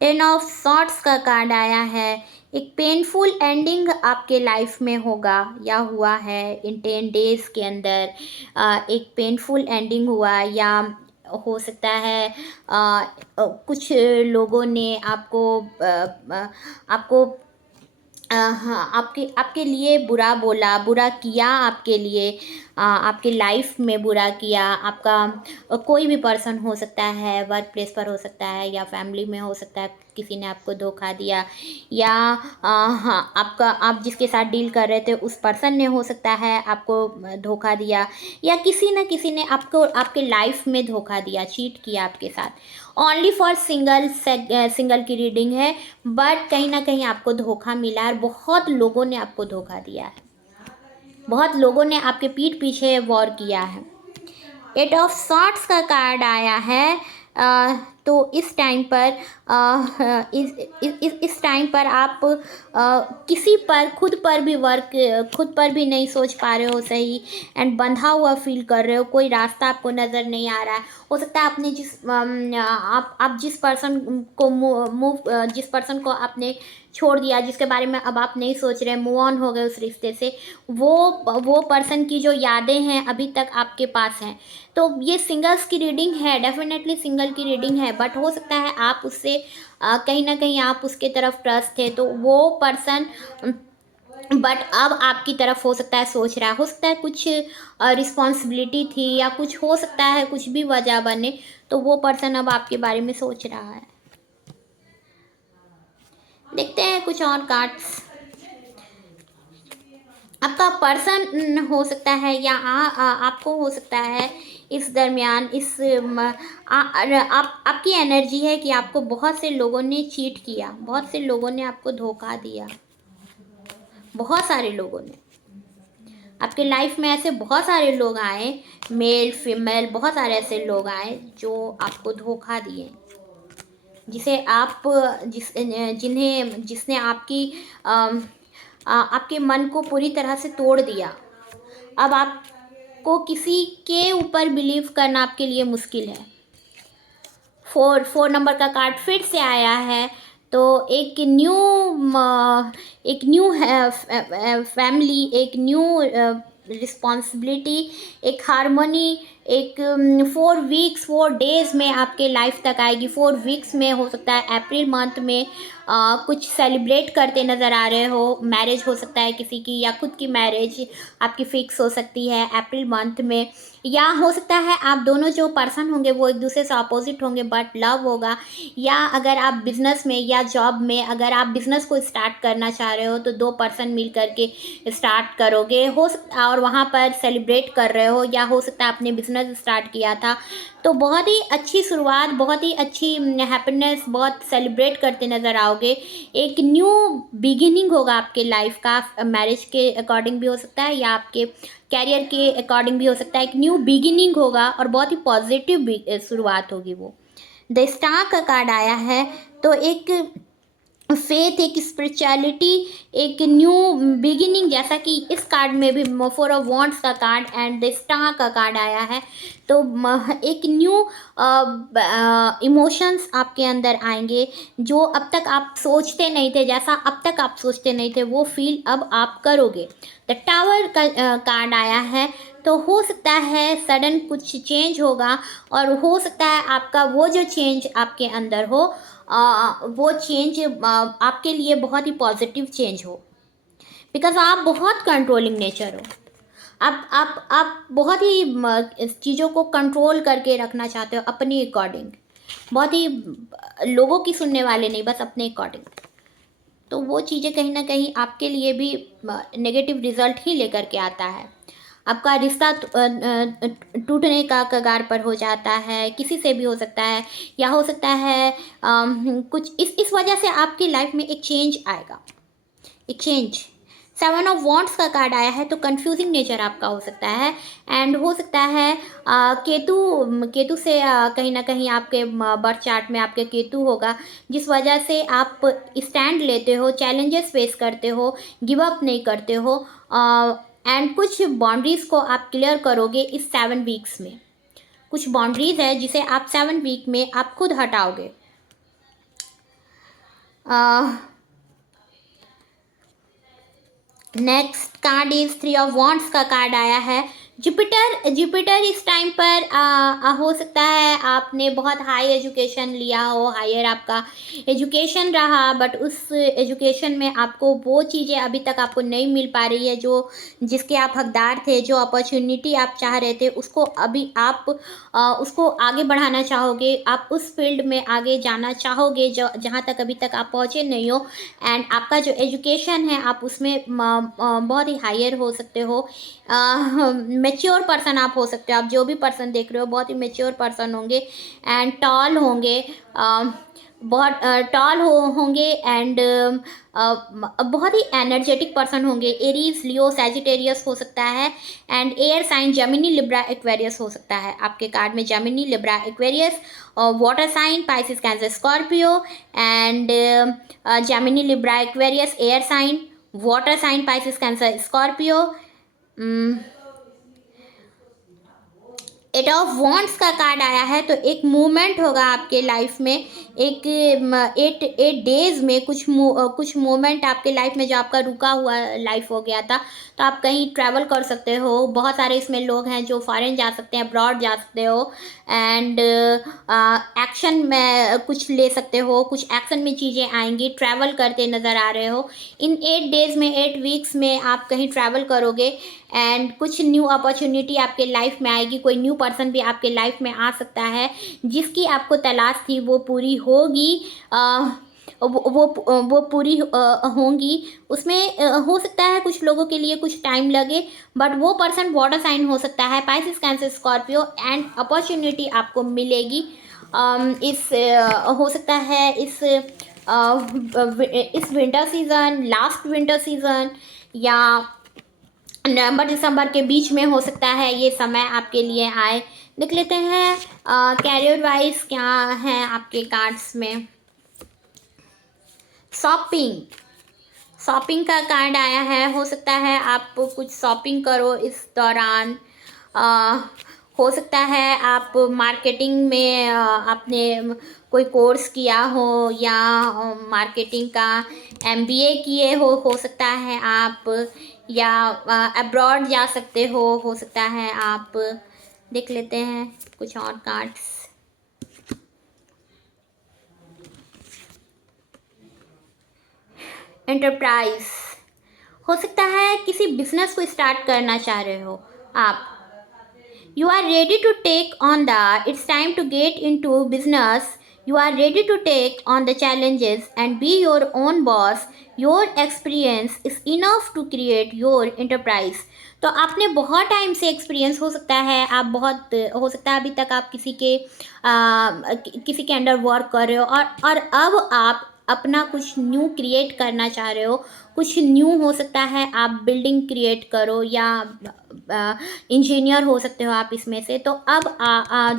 10 ऑफ सॉर्ट्स का कार्ड आया है। एक पेनफुल एंडिंग आपके लाइफ में होगा या हुआ है इन 10 डेज के अंदर। एक पेनफुल एंडिंग हुआ, या हो सकता है कुछ लोगों ने आपको हाँ, आपके लिए बुरा बोला, बुरा किया आपके लिए, आपके लाइफ में बुरा किया। आपका कोई भी पर्सन हो सकता है, वर्क प्लेस पर हो सकता है या फैमिली में हो सकता है, किसी ने आपको धोखा दिया, या हाँ, आप जिसके साथ डील कर रहे थे उस पर्सन ने हो सकता है आपको धोखा दिया, या किसी न किसी ने आपको आपके लाइफ में धोखा दिया, चीट किया आपके साथ। ओनली फॉर सिंगल की रीडिंग है, बट कहीं ना कहीं आपको धोखा मिला है, और बहुत लोगों ने आपको धोखा दिया है, बहुत लोगों ने आपके पीठ पीछे वॉर किया है। 8 ऑफ सॉर्ट्स का कार्ड आया है। तो इस टाइम पर इस टाइम पर आप किसी पर खुद पर भी नहीं सोच पा रहे हो सही, एंड बंधा हुआ फील कर रहे हो, कोई रास्ता आपको नज़र नहीं आ रहा है। हो सकता है आपने आप जिस पर्सन को आपने छोड़ दिया, जिसके बारे में अब आप नहीं सोच रहे, मूव ऑन हो गए उस रिश्ते से, वो पर्सन की जो यादें हैं अभी तक आपके पास हैं। तो ये सिंगल्स की रीडिंग है, डेफिनेटली सिंगल की रीडिंग है, बट हो सकता है आप उससे कहीं ना कहीं आप उसके तरफ ट्रस्ट थे, तो वो पर्सन बट अब आपकी तरफ हो सकता है सोच रहा है, हो सकता है कुछ रिस्पॉन्सिबिलिटी थी, या कुछ हो सकता है कुछ भी वजह बने, तो वो पर्सन अब आपके बारे में सोच रहा है। देखते हैं कुछ और कार्ड्स। आपका पर्सन हो सकता है, या आपको हो सकता है इस दरमियान आपकी एनर्जी है कि आपको बहुत से लोगों ने चीट किया, बहुत से लोगों ने आपको धोखा दिया, बहुत सारे लोगों ने आपके लाइफ में ऐसे बहुत सारे लोग आए, मेल फीमेल, बहुत सारे ऐसे लोग आए जो आपको धोखा दिए, जिसने आपके मन को पूरी तरह से तोड़ दिया। अब आपको किसी के ऊपर बिलीव करना आपके लिए मुश्किल है। 4 नंबर का कार्ड फिर से आया है। तो एक न्यू फैमिली, एक न्यू रिस्पॉन्सिबिलिटी, एक हारमोनी, एक 4 वीक्स 4 डेज में आपके लाइफ तक आएगी। 4 वीक्स में हो सकता है अप्रैल मंथ में कुछ सेलिब्रेट करते नज़र आ रहे हो। मैरिज हो सकता है किसी की, या खुद की मैरिज आपकी फिक्स हो सकती है अप्रैल मंथ में, या हो सकता है आप दोनों जो पर्सन होंगे वो एक दूसरे से अपोजिट होंगे, बट लव होगा। या अगर आप बिजनेस में या जॉब में, अगर आप बिजनेस को स्टार्ट करना चाह रहे हो, तो 2 पर्सन मिल करके स्टार्ट करोगे, हो सकता, और वहाँ पर सेलिब्रेट कर रहे हो, या हो सकता है आपने बिजनेस स्टार्ट किया था, तो बहुत ही अच्छी शुरुआत, बहुत ही अच्छी हैप्पीनेस, बहुत सेलिब्रेट करते नज़र आओगे। एक न्यू बिगिनिंग होगा आपके लाइफ का, मैरिज के अकॉर्डिंग भी हो सकता है, या आपके कैरियर के अकॉर्डिंग भी हो सकता है। एक न्यू बिगिनिंग होगा और बहुत ही पॉजिटिव शुरुआत होगी वो। द स्टार का कार्ड आया है। तो एक फेथ, एक स्पिरिचुअलिटी, एक न्यू बिगिनिंग, जैसा कि इस कार्ड में भी 4 ऑफ वॉन्ड्स का कार्ड एंड द स्टार का कार्ड आया है। तो एक न्यू इमोशंस आपके अंदर आएंगे, जो अब तक आप सोचते नहीं थे, जैसा अब तक आप सोचते नहीं थे, वो फील अब आप करोगे। द टावर का कार्ड आया है। तो हो सकता है सडन कुछ चेंज होगा, और हो सकता है आपका वो जो चेंज आपके अंदर हो, वो चेंज आपके लिए बहुत ही पॉजिटिव चेंज हो, बिकॉज आप बहुत कंट्रोलिंग नेचर हो। आप बहुत ही चीज़ों को कंट्रोल करके रखना चाहते हो अपने अकॉर्डिंग, बहुत ही लोगों की सुनने वाले नहीं, बस अपने अकॉर्डिंग। तो वो चीज़ें कहीं ना कहीं आपके लिए भी नेगेटिव रिजल्ट ही लेकर के आता है। आपका रिश्ता टूटने का कगार पर हो जाता है, किसी से भी हो सकता है, या हो सकता है कुछ इस वजह से आपकी लाइफ में एक चेंज आएगा, एक चेंज। 7 ऑफ वॉन्ट्स का कार्ड आया है, तो कंफ्यूजिंग नेचर आपका हो सकता है। एंड हो सकता है केतु से कहीं ना कहीं आपके बर्थ चार्ट में आपके केतु होगा, जिस वजह से आप स्टैंड लेते हो, चैलेंजेस फेस करते हो, गिव अप नहीं करते हो। एंड कुछ बाउंड्रीज़ को आप क्लियर करोगे इस 7 वीक्स में। कुछ बाउंड्रीज है जिसे आप 7 वीक में आप खुद हटाओगे। Next card is 3 of wants का कार्ड आया है। जुपिटर इस टाइम पर हो सकता है आपने बहुत हाई एजुकेशन लिया हो, हायर आपका एजुकेशन रहा, बट उस एजुकेशन में आपको वो चीज़ें अभी तक आपको नहीं मिल पा रही है जो जिसके आप हकदार थे, जो अपॉर्चुनिटी आप चाह रहे थे, उसको अभी आप उसको आगे बढ़ाना चाहोगे, आप उस फील्ड में आगे जाना चाहोगे जो जहाँ तक अभी तक आप पहुँचे नहीं हो। एंड आपका जो एजुकेशन है आप उसमें बहुत ही हायर हो सकते हो, मेच्योर पर्सन आप हो सकते हो। आप जो भी पर्सन देख रहे हो बहुत ही मेच्योर पर्सन होंगे, एंड टॉल होंगे, बहुत टॉल होंगे, एंड बहुत ही एनर्जेटिक पर्सन होंगे। एरीज, लियो, सैजिटेरियस हो सकता है, and air sign Gemini, Libra, Aquarius हो सकता है। आपके कार्ड में Gemini, Libra, Aquarius, water sign Pisces, Cancer, Scorpio, and Gemini, Libra, Aquarius, air sign, water sign, Pisces, Cancer, Scorpio. 8 of wants का कार्ड आया है, तो एक मूवमेंट होगा आपके लाइफ में। एक 8 डेज में कुछ मूवमेंट आपके लाइफ में जो आपका रुका हुआ लाइफ हो गया था, तो आप कहीं ट्रैवल कर सकते हो। बहुत सारे इसमें लोग हैं जो फॉरेन जा सकते हैं, अब्रॉड जा सकते हो, एंड एक्शन में कुछ ले सकते हो, कुछ एक्शन में चीज़ें आएंगी, ट्रैवल करते नज़र आ रहे हो। इन 8 डेज में, 8 वीक्स में आप कहीं ट्रैवल करोगे, एंड कुछ न्यू अपॉर्चुनिटी आपके लाइफ में आएगी। कोई न्यू पर्सन भी आपके लाइफ में आ सकता है, जिसकी आपको तलाश थी वो पूरी होगी, वो पूरी होंगी। उसमें हो सकता है कुछ लोगों के लिए कुछ टाइम लगे, बट वो पर्सन वाटर साइन हो सकता है, Pisces, Cancer, Scorpio, and opportunity आपको मिलेगी। हो सकता है इस winter season, last winter season, या नवंबर दिसंबर के बीच में हो सकता है ये समय आपके लिए आए। देख लेते हैं कैरियर वाइज क्या है आपके कार्ड्स में। शॉपिंग का कार्ड आया है। हो सकता है आप कुछ शॉपिंग करो इस दौरान। हो सकता है आप मार्केटिंग में आपने कोई कोर्स किया हो, या मार्केटिंग का MBA किए हो सकता है आप, या अब्रॉड जा सकते हो सकता है आप। देख लेते हैं कुछ और कार्ड्स। एंटरप्राइज हो सकता है किसी बिजनेस को स्टार्ट करना चाह रहे हो आप। You are ready to take on it's time to get into business. You are ready to take on the challenges and be your own boss. Your experience is enough to create your enterprise. तो आपने बहुत टाइम से एक्सपीरियंस हो सकता है, आप बहुत हो सकता है अभी तक आप किसी के अंडर वर्क कर रहे हो, और अब आप अपना कुछ न्यू क्रिएट करना चाह रहे हो। कुछ न्यू हो सकता है आप बिल्डिंग क्रिएट करो, या इंजीनियर हो सकते हो आप इसमें से। तो अब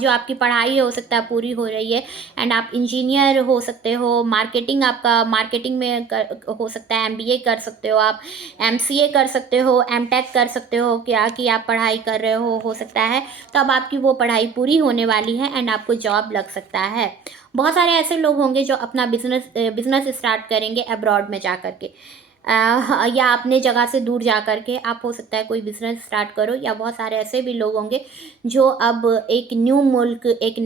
जो आपकी पढ़ाई हो सकता है पूरी हो रही है, एंड आप इंजीनियर हो सकते हो। मार्केटिंग में हो सकता है MBA कर सकते हो आप, MCA कर सकते हो, MTech कर सकते हो, क्या कि आप पढ़ाई कर रहे हो सकता है। तो अब आपकी वो पढ़ाई पूरी होने वाली है, एंड आपको जॉब लग सकता है। बहुत सारे ऐसे लोग होंगे जो अपना बिजनेस स्टार्ट करेंगे अब्रॉड में जा कर के। या अपने जगह से दूर जा कर के आप हो सकता है कोई बिजनेस स्टार्ट करो, या बहुत सारे ऐसे भी लोग होंगे जो अब एक न्यू मुल्क, एक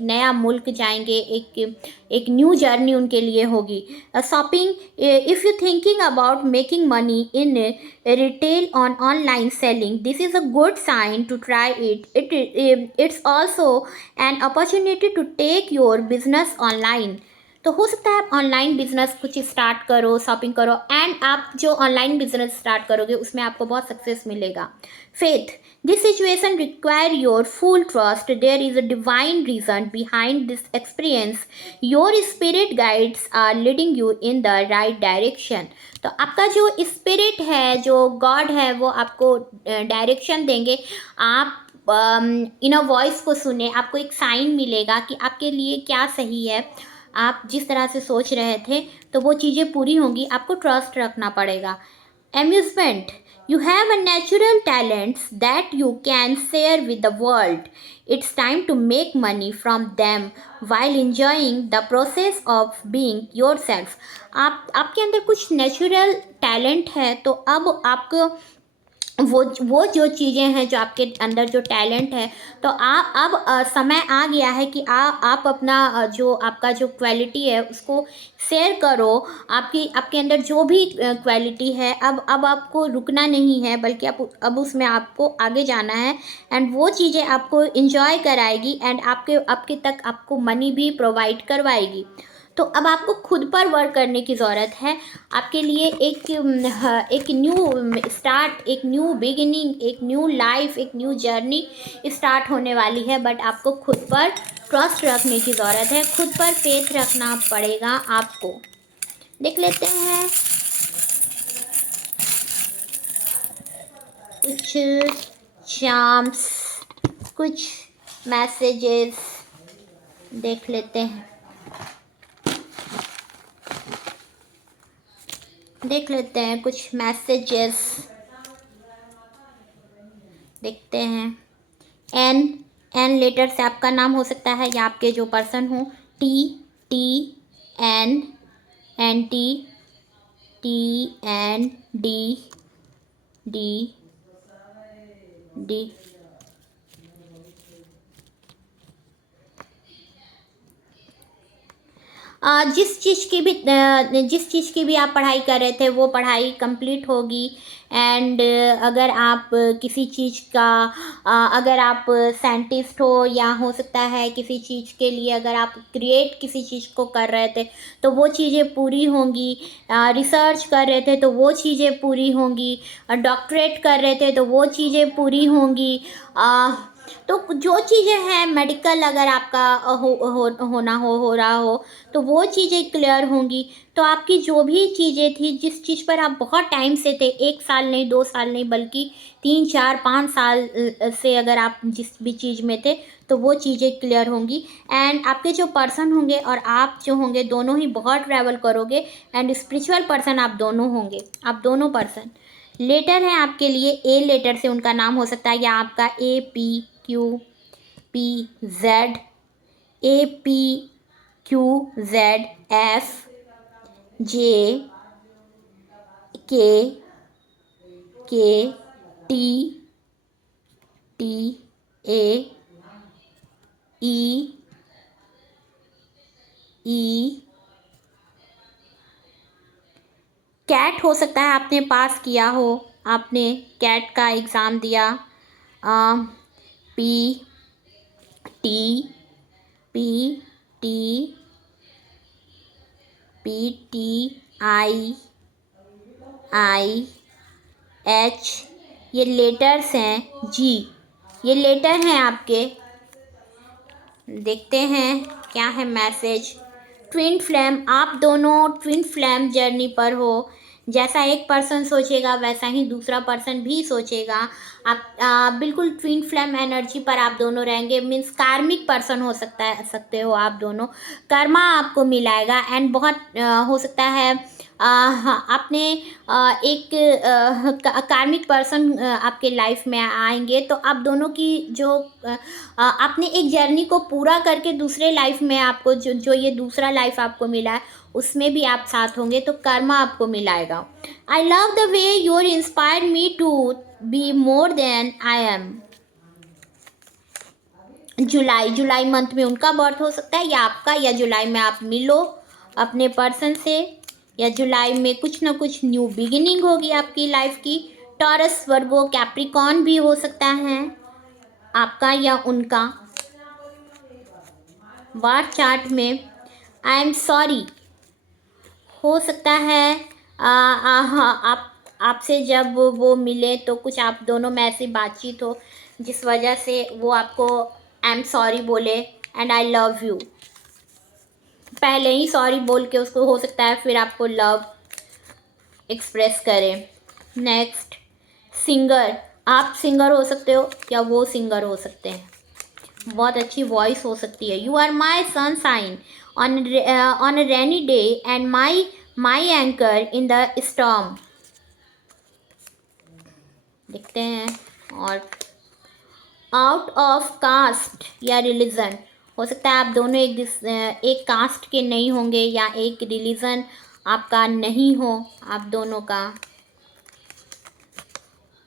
नया मुल्क जाएंगे, एक न्यू जर्नी उनके लिए होगी। Shopping, if you thinking about making money in retail on online selling, this is a good sign to try it's also an opportunity to take your business online. तो हो सकता है आप ऑनलाइन बिजनेस कुछ स्टार्ट करो, शॉपिंग करो, एंड आप जो ऑनलाइन बिजनेस स्टार्ट करोगे उसमें आपको बहुत सक्सेस मिलेगा। Faith, this situation require your full trust, there is a divine reason behind this experience, your spirit guides are leading you in the right direction. तो आपका जो स्पिरिट है, जो गॉड है, वो आपको डायरेक्शन देंगे। आप इनर वॉइस को सुने, आपको एक साइन मिलेगा कि आपके लिए क्या सही है। आप जिस तरह से सोच रहे थे तो वो चीज़ें पूरी होंगी, आपको ट्रस्ट रखना पड़ेगा। Amusement, you have a natural talents that you can share with the world, it's time to make money from them while enjoying the process of being yourself. आपके अंदर कुछ नेचुरल टैलेंट है, तो अब आपको वो जो चीज़ें हैं, जो आपके अंदर जो टैलेंट है, तो आप अब समय आ गया है कि आप अपना जो आपका जो क्वालिटी है उसको शेयर करो। आपके अंदर जो भी क्वालिटी है, अब आपको रुकना नहीं है, बल्कि अब उसमें आपको आगे जाना है, एंड वो चीज़ें आपको इंजॉय कराएगी, एंड आपके तक आपको मनी भी प्रोवाइड करवाएगी। तो अब आपको खुद पर वर्क करने की ज़रूरत है। आपके लिए एक न्यू स्टार्ट, एक न्यू बिगिनिंग, एक न्यू लाइफ, एक न्यू जर्नी स्टार्ट होने वाली है, बट आपको खुद पर ट्रस्ट रखने की ज़रूरत है, खुद पर फेथ रखना पड़ेगा आपको। देख लेते हैं कुछ चार्म्स, कुछ मैसेजेस देख लेते हैं, कुछ मैसेजेस देखते हैं। एन लेटर से आपका नाम हो सकता है, या आपके जो पर्सन हो, TN NT TND D जिस चीज़ की भी आप पढ़ाई कर रहे थे वो पढ़ाई कंप्लीट होगी। एंड अगर आप किसी चीज़ का अगर आप साइंटिस्ट हो, या हो सकता है किसी चीज़ के लिए अगर आप क्रिएट किसी चीज़ को कर रहे थे तो वो चीज़ें पूरी होंगी। रिसर्च कर रहे थे तो वो चीज़ें पूरी होंगी। डॉक्टरेट कर रहे थे तो वो चीज़ें पूरी होंगी। तो जो चीज़ें हैं, मेडिकल अगर आपका हो रहा हो तो वो चीज़ें क्लियर होंगी। तो आपकी जो भी चीज़ें थी, जिस चीज़ पर आप बहुत टाइम से थे, 1 साल नहीं, 2 साल नहीं, बल्कि 3 4 5 साल से अगर आप जिस भी चीज़ में थे, तो वो चीज़ें क्लियर होंगी। एंड आपके जो पर्सन होंगे और आप जो होंगे, दोनों ही बहुत ट्रैवल करोगे, एंड स्पिरिचुअल पर्सन आप दोनों होंगे, आप दोनों पर्सन। लेटर है आपके लिए, ए लेटर से उनका नाम हो सकता है, या आपका APQPZ APQPZKKTTAE। कैट हो सकता है आपने पास किया हो, आपने कैट का एग्ज़ाम दिया। PTIH, ये लेटर्स हैं जी, ये लेटर हैं आपके। देखते हैं क्या है मैसेज। ट्विन फ्लेम, आप दोनों ट्विन फ्लेम जर्नी पर हो। जैसा एक पर्सन सोचेगा वैसा ही दूसरा पर्सन भी सोचेगा। आप बिल्कुल ट्विन फ्लेम एनर्जी पर आप दोनों रहेंगे। मीन्स कार्मिक पर्सन हो सकते हो आप दोनों। कर्मा आपको मिलाएगा, एंड बहुत हो सकता है हाँ, आपने एक कार्मिक पर्सन आपके लाइफ में आएंगे, तो आप दोनों की जो आपने एक जर्नी को पूरा करके दूसरे लाइफ में आपको जो ये दूसरा लाइफ आपको मिला है उसमें भी आप साथ होंगे, तो कर्मा आपको मिलाएगा। I love the way your inspired me to be more than I am. जुलाई मंथ में उनका बर्थ हो सकता है या आपका, या जुलाई में आप मिलो अपने पर्सन से, या जुलाई में कुछ ना कुछ न्यू बिगिनिंग होगी आपकी लाइफ की। टॉरस, वर्गो, कैप्रिकॉर्न भी हो सकता है आपका या उनका। बार चार्ट में आई एम सॉरी हो सकता है। हाँ, आपसे जब वो मिले तो कुछ आप दोनों में ऐसी बातचीत हो जिस वजह से वो आपको आई एम सॉरी बोले एंड आई लव यू। पहले ही सॉरी बोल के उसको हो सकता है फिर आपको लव एक्सप्रेस करें। नेक्स्ट, सिंगर, आप सिंगर हो सकते हो या वो सिंगर हो सकते हैं। बहुत अच्छी वॉइस हो सकती है। You are my sunshine on a rainy day and my anchor in the storm. देखते हैं। और आउट ऑफ कास्ट या रिलीजन, हो सकता है आप दोनों एक कास्ट के नहीं होंगे या एक रिलीजन आपका नहीं हो आप दोनों का।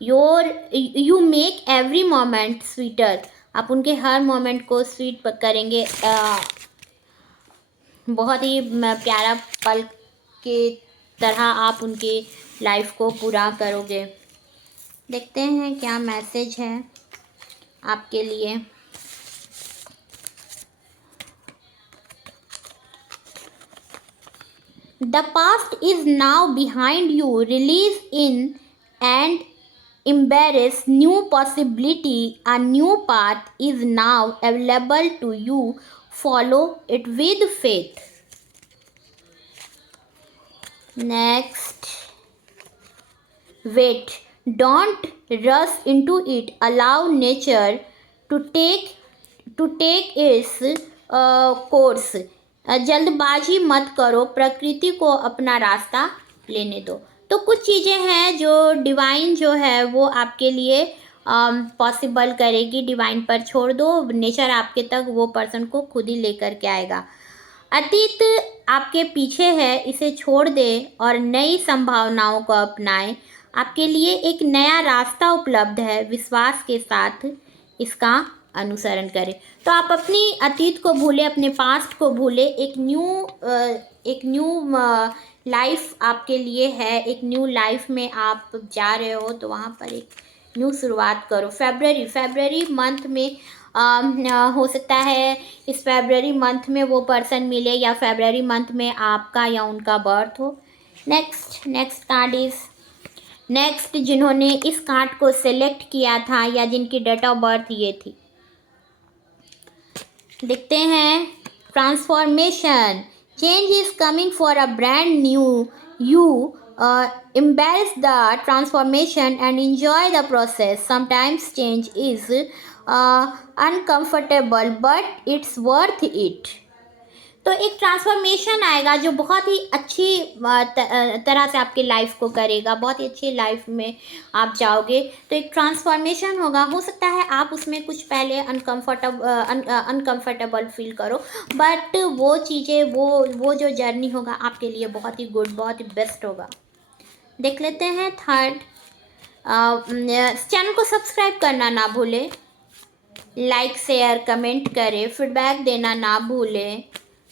You make every moment sweeter, आप उनके हर मोमेंट को स्वीट करेंगे। बहुत ही प्यारा पल के तरह आप उनकी लाइफ को पूरा करोगे। देखते हैं क्या मैसेज है आपके लिए। The past is now behind you, release in and embrace new possibility, a new path is now available to you, follow it with faith. Next, wait, don't rush into it, allow nature to take its course. जल्दबाजी मत करो, प्रकृति को अपना रास्ता लेने दो। तो कुछ चीज़ें हैं जो डिवाइन जो है वो आपके लिए पॉसिबल करेगी। डिवाइन पर छोड़ दो, नेचर आपके तक वो पर्सन को खुद ही लेकर के आएगा। अतीत आपके पीछे है, इसे छोड़ दे और नई संभावनाओं को अपनाएं। आपके लिए एक नया रास्ता उपलब्ध है, विश्वास के साथ इसका अनुसरण करें। तो आप अपनी अतीत को भूले, अपने पास्ट को भूले, एक न्यू लाइफ आपके लिए है। एक न्यू लाइफ में आप जा रहे हो तो वहाँ पर एक न्यू शुरुआत करो। फेबररी मंथ में हो सकता है इस फेबररी मंथ में वो पर्सन मिले या फेबररी मंथ में आपका या उनका बर्थ हो। नेक्स्ट कार्ड इज नेक्स्ट, जिन्होंने इस कार्ड को सेलेक्ट किया था या जिनकी डेट ऑफ बर्थ ये थी। देखते हैं। Transformation, change is coming for a brand new you. Embrace the transformation and enjoy the process. Sometimes change is uncomfortable, but it's worth it. तो एक ट्रांसफॉर्मेशन आएगा जो बहुत ही अच्छी तरह से आपकी लाइफ को करेगा, बहुत ही अच्छी लाइफ में आप जाओगे। तो एक ट्रांसफॉर्मेशन होगा, हो सकता है आप उसमें कुछ पहले अनकंफर्टेबल फील करो, बट वो चीज़ें वो जो जर्नी होगा आपके लिए बहुत ही गुड, बहुत ही बेस्ट होगा। देख लेते हैं थर्ड। चैनल को सब्सक्राइब करना ना भूलें, लाइक शेयर कमेंट करें, फीडबैक देना ना भूलें,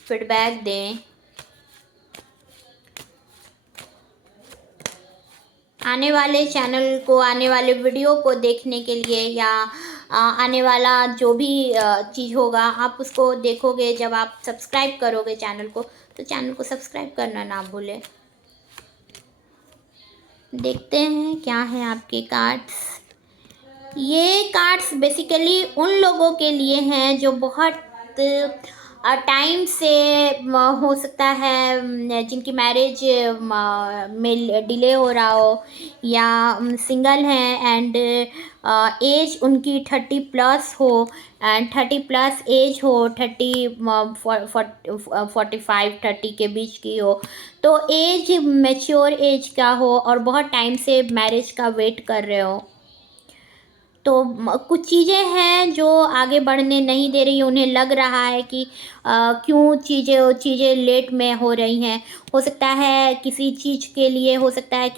फीडबैक दें। आने वाले चैनल को, आने वाले वीडियो को देखने के लिए या आने वाला जो भी चीज़ होगा आप उसको देखोगे जब आप सब्सक्राइब करोगे चैनल को, तो चैनल को सब्सक्राइब करना ना भूलें। देखते हैं क्या है आपके कार्ड्स। ये कार्ड्स बेसिकली उन लोगों के लिए हैं जो बहुत टाइम से हो सकता है जिनकी मैरिज में डिले हो रहा हो, या सिंगल हैं एंड एज उनकी 30+ हो, एंड 30+ एज हो, 45-30 के बीच की हो, तो एज मैच्योर एज का हो और बहुत टाइम से मैरिज का वेट कर रहे हो। तो कुछ चीज़ें हैं जो आगे बढ़ने नहीं दे रही, उन्हें लग रहा है कि क्यों चीज़ें लेट में हो रही हैं। हो सकता है किसी चीज़ के लिए, हो सकता है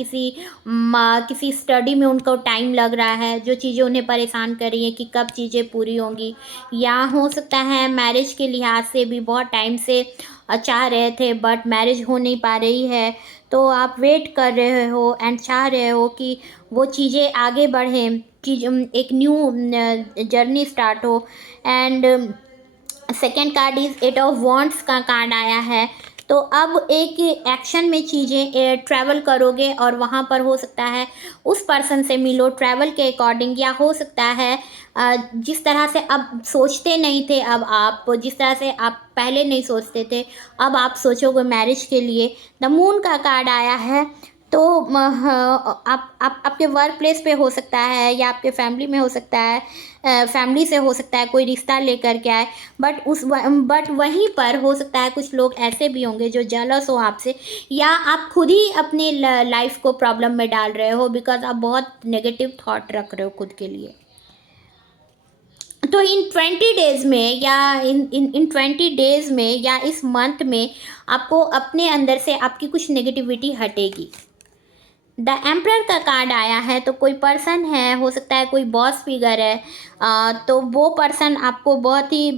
किसी स्टडी में उनको टाइम लग रहा है, जो चीज़ें उन्हें परेशान कर रही हैं कि कब चीज़ें पूरी होंगी। या हो सकता है मैरिज के लिहाज से भी बहुत टाइम से चाह रहे थे बट मैरिज हो नहीं पा रही है, तो आप वेट कर रहे हो एंड चाह रहे हो कि वो चीज़ें आगे बढ़ें, एक न्यू जर्नी स्टार्ट हो। And second card is 8 of wands का कार्ड आया है। तो अब एक एक्शन में चीज़ें ट्रैवल करोगे और वहाँ पर हो सकता है उस पर्सन से मिलो ट्रैवल के अकॉर्डिंग, या हो सकता है जिस तरह से अब सोचते नहीं थे, अब आप जिस तरह से आप पहले नहीं सोचते थे, अब आप सोचोगे मैरिज के लिए। द मून का कार्ड आया है। तो आप आपके वर्क प्लेस पे हो सकता है, या आपके फैमिली में हो सकता है, फैमिली से हो सकता है कोई रिश्ता लेकर के आए, बट वहीं पर हो सकता है कुछ लोग ऐसे भी होंगे जो जेलस हो आपसे, या आप खुद ही अपनी लाइफ को प्रॉब्लम में डाल रहे हो बिकॉज आप बहुत नेगेटिव थॉट रख रहे हो खुद के लिए। तो इन 20 डेज़ में, या इन 20 डेज़ में, या इस मंथ में आपको अपने अंदर से आपकी कुछ नेगेटिविटी हटेगी। द एम्परर का कार्ड आया है। तो कोई पर्सन है, हो सकता है कोई बॉस फिगर है, तो वो पर्सन आपको बहुत ही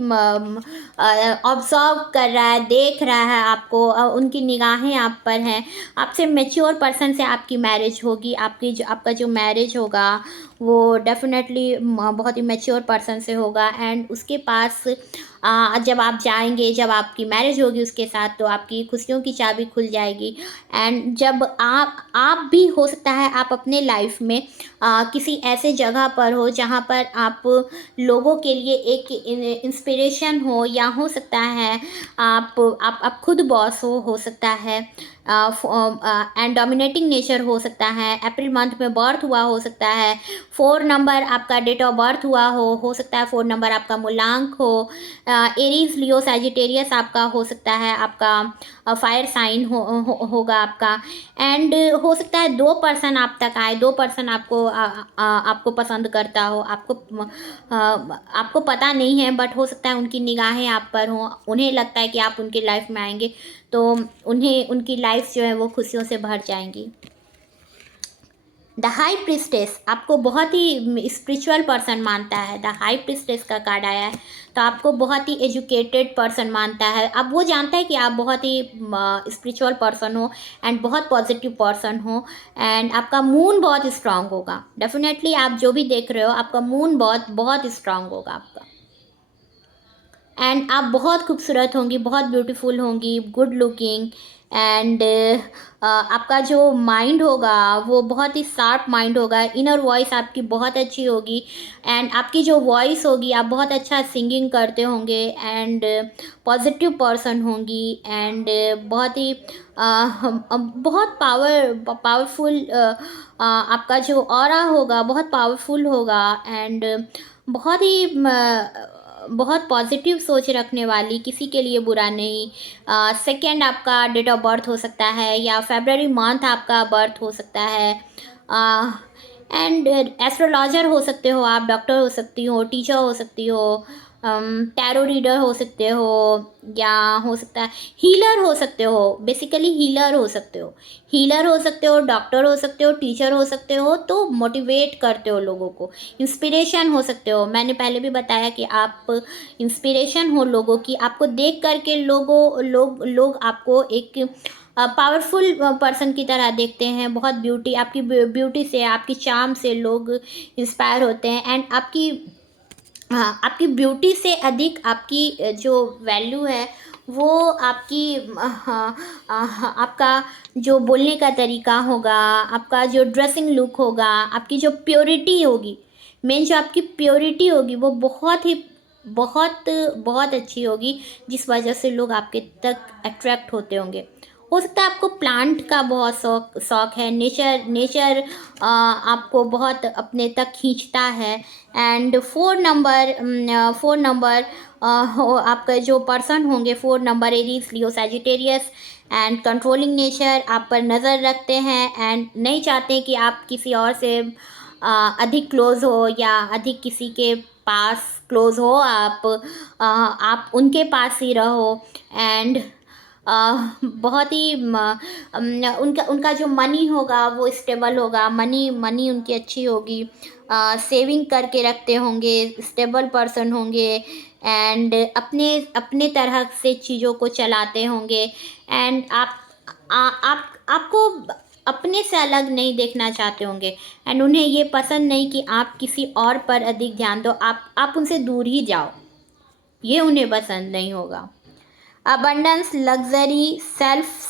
ऑब्जर्व कर रहा है, देख रहा है आपको, उनकी निगाहें आप पर हैं। आपसे मैच्योर पर्सन से आपकी मैरिज होगी, आपका जो मैरिज होगा वो डेफिनेटली बहुत ही मैच्योर पर्सन से होगा। एंड उसके पास जब आप जाएंगे, जब आपकी मैरिज होगी उसके साथ, तो आपकी खुशियों की चाबी खुल जाएगी। एंड जब आप भी हो सकता है आप अपने लाइफ में किसी ऐसे जगह पर हो जहाँ पर आप लोगों के लिए एक इंस्पिरेशन हो, या हो सकता है आप खुद बॉस हो सकता है, एंड डोमिनेटिंग नेचर हो सकता है, अप्रैल मंथ में बर्थ हुआ हो सकता है, 4 नंबर आपका डेट ऑफ बर्थ हुआ हो सकता है 4 नंबर आपका मूलांक हो, एरीज लियो सैजिटेरियस आपका हो सकता है, आपका फायर साइन होगा आपका। एंड हो सकता है 2 पर्सन आप तक आए, 2 पर्सन आपको पसंद करता हो, आपको पता नहीं है, बट हो सकता है उनकी निगाहें आप पर हों, उन्हें लगता है कि आप उनकी लाइफ में आएंगे तो उन्हें उनकी लाइफ जो है वो खुशियों से भर जाएंगी। द हाई प्रिस्टेस आपको बहुत ही स्पिरिचुअल पर्सन मानता है। द हाई प्रिस्टेस का कार्ड आया है। तो आपको बहुत ही एजुकेटेड पर्सन मानता है। अब वो जानता है कि आप बहुत ही स्पिरिचुअल पर्सन हो एंड बहुत पॉजिटिव पर्सन हो, एंड आपका मून बहुत स्ट्रांग होगा। डेफिनेटली आप जो भी देख रहे हो आपका मून बहुत बहुत स्ट्रांग होगा आपका। एंड आप बहुत खूबसूरत होंगी, बहुत ब्यूटीफुल होंगी, गुड लुकिंग। एंड आपका जो माइंड होगा वो बहुत ही शार्प माइंड होगा। इनर वॉइस आपकी बहुत अच्छी होगी, एंड आपकी जो वॉइस होगी, आप बहुत अच्छा सिंगिंग करते होंगे, एंड पॉजिटिव पर्सन होंगी, एंड बहुत ही बहुत पावरफुल आपका जो ऑरा होगा बहुत पावरफुल होगा, एंड बहुत ही बहुत पॉजिटिव सोच रखने वाली, किसी के लिए बुरा नहीं। सेकेंड आपका डेट ऑफ बर्थ हो सकता है, या फरवरी मंथ आपका बर्थ हो सकता है। एंड एस्ट्रोलॉजर हो सकते हो आप, डॉक्टर हो सकती हो, टीचर हो सकती हो, टैरो रीडर हो सकते हो, या हो सकता है हीलर हो सकते हो। बेसिकली हीलर हो सकते हो, डॉक्टर हो सकते हो, टीचर हो सकते हो। तो मोटिवेट करते हो लोगों को, इंस्पिरेशन हो सकते हो। मैंने पहले भी बताया कि आप इंस्पिरेशन हो लोगों की, आपको देख करके लोग आपको एक पावरफुल पर्सन की तरह देखते हैं। बहुत आपकी ब्यूटी से, आपकी चार्म से लोग इंस्पायर होते हैं। एंड आपकी ब्यूटी से अधिक आपकी जो वैल्यू है वो आपकी आपका जो बोलने का तरीका होगा, आपका जो ड्रेसिंग लुक होगा, आपकी जो प्योरिटी होगी, मेन जो आपकी प्योरिटी होगी वो बहुत ही बहुत बहुत अच्छी होगी, जिस वजह से लोग आपके तक अट्रैक्ट होते होंगे। हो सकता है आपको प्लांट का बहुत शौक है, नेचर नेचर आपको बहुत अपने तक खींचता है। एंड 4 नंबर आपका जो पर्सन होंगे 4 number Aries, Leo, Sagittarius and controlling nature आप पर नज़र रखते हैं एंड नहीं चाहते कि आप किसी और से अधिक क्लोज हो या अधिक किसी के पास क्लोज हो, आप उनके पास ही रहो। एंड बहुत ही उनका उनका जो मनी होगा वो स्टेबल होगा, मनी मनी उनकी अच्छी होगी, सेविंग करके रखते होंगे, स्टेबल पर्सन होंगे एंड अपने अपने तरह से चीज़ों को चलाते होंगे। एंड आपको अपने से अलग नहीं देखना चाहते होंगे एंड उन्हें ये पसंद नहीं कि आप किसी और पर अधिक ध्यान दो, आप उनसे दूर ही जाओ, ये उन्हें पसंद नहीं होगा। अबंडेंस, लग्जरी, सेल्फ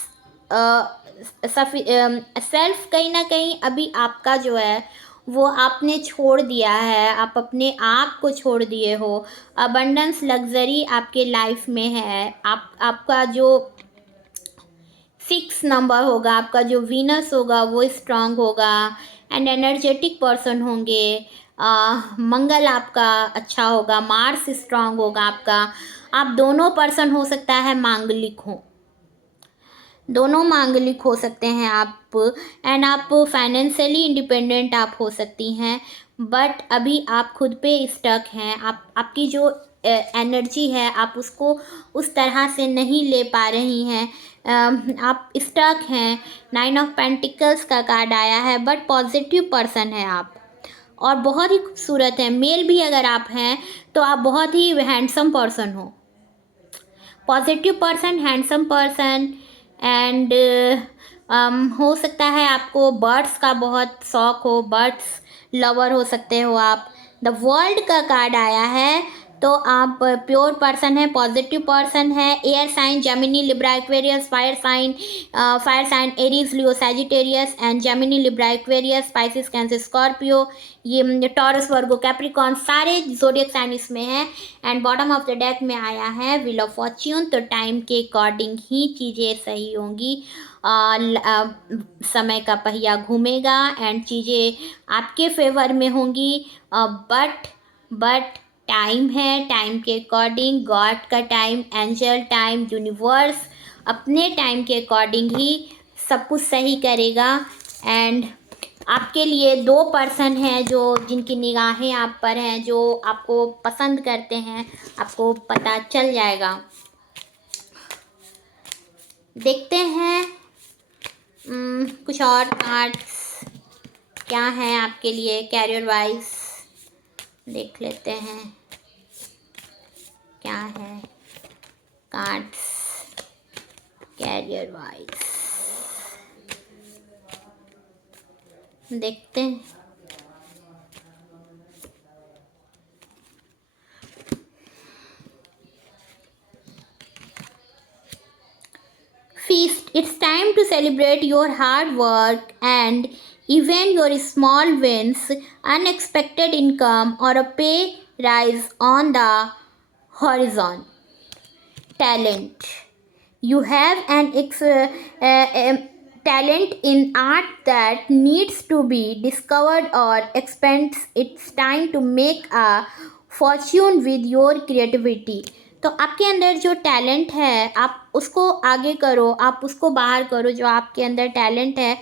कहीं ना कहीं अभी आपका जो है वो आपने छोड़ दिया है, आप अपने आप को छोड़ दिए हो। अबंडेंस, लग्जरी आपके लाइफ में है। आपका जो 6 नंबर होगा, आपका जो वीनस होगा वो स्ट्रांग होगा एंड एनर्जेटिक पर्सन होंगे। मंगल आपका अच्छा होगा, मार्स स्ट्रांग होगा आपका। आप दोनों पर्सन हो सकता है मांगलिक हो, दोनों मांगलिक हो सकते हैं आप। एंड आप फाइनेंशियली इंडिपेंडेंट आप हो सकती हैं, बट अभी आप खुद पे स्टक हैं। आपकी जो एनर्जी है आप उसको उस तरह से नहीं ले पा रही हैं, आप स्टक हैं। 9 ऑफ पेंटिकल्स का कार्ड आया है, बट पॉजिटिव पर्सन है आप और बहुत ही खूबसूरत है। मेल भी अगर आप हैं तो आप बहुत ही हैंडसम पर्सन हो, positive person, handsome person. And हो सकता है आपको बर्ड्स का बहुत शौक हो, बर्ड्स लवर हो सकते हो आप। द वर्ल्ड का कार्ड आया है, तो आप प्योर पर्सन है, पॉजिटिव पर्सन है। Air sign Gemini, Libra, Aquarius. Fire sign Aries, Leo, Sagittarius and Gemini, Libra, Aquarius, Pisces, Cancer, Scorpio, ये टॉरस, वर्गो, कैप्रिकॉर्न, सारे जोडियक साइन इसमें है। And bottom of the deck में आया है व्हील ऑफ फॉर्च्यून, तो टाइम के अकॉर्डिंग ही चीज़ें सही होंगी। समय का पहिया घूमेगा एंड चीज़ें आपके फेवर में होंगी। बट टाइम है, टाइम के अकॉर्डिंग, गॉड का टाइम, एंजल टाइम, यूनिवर्स अपने टाइम के अकॉर्डिंग ही सब कुछ सही करेगा। एंड आपके लिए 2 पर्सन हैं जो जिनकी निगाहें आप पर हैं, जो आपको पसंद करते हैं, आपको पता चल जाएगा। देखते हैं कुछ और कार्ड्स क्या हैं आपके लिए कैरियर वाइज, देख लेते हैं क्या है कार्ड्स कैरियर वाइज, देखते हैं। Feast, it's time to celebrate your hard work and even your small wins, unexpected income or a pay rise on the horizon. Talent, you have an talent in art that needs to be discovered or expanded. It's time to make a fortune with your creativity. तो आपके अंदर जो टैलेंट है आप उसको आगे करो, आप उसको बाहर करो। जो आपके अंदर टैलेंट है,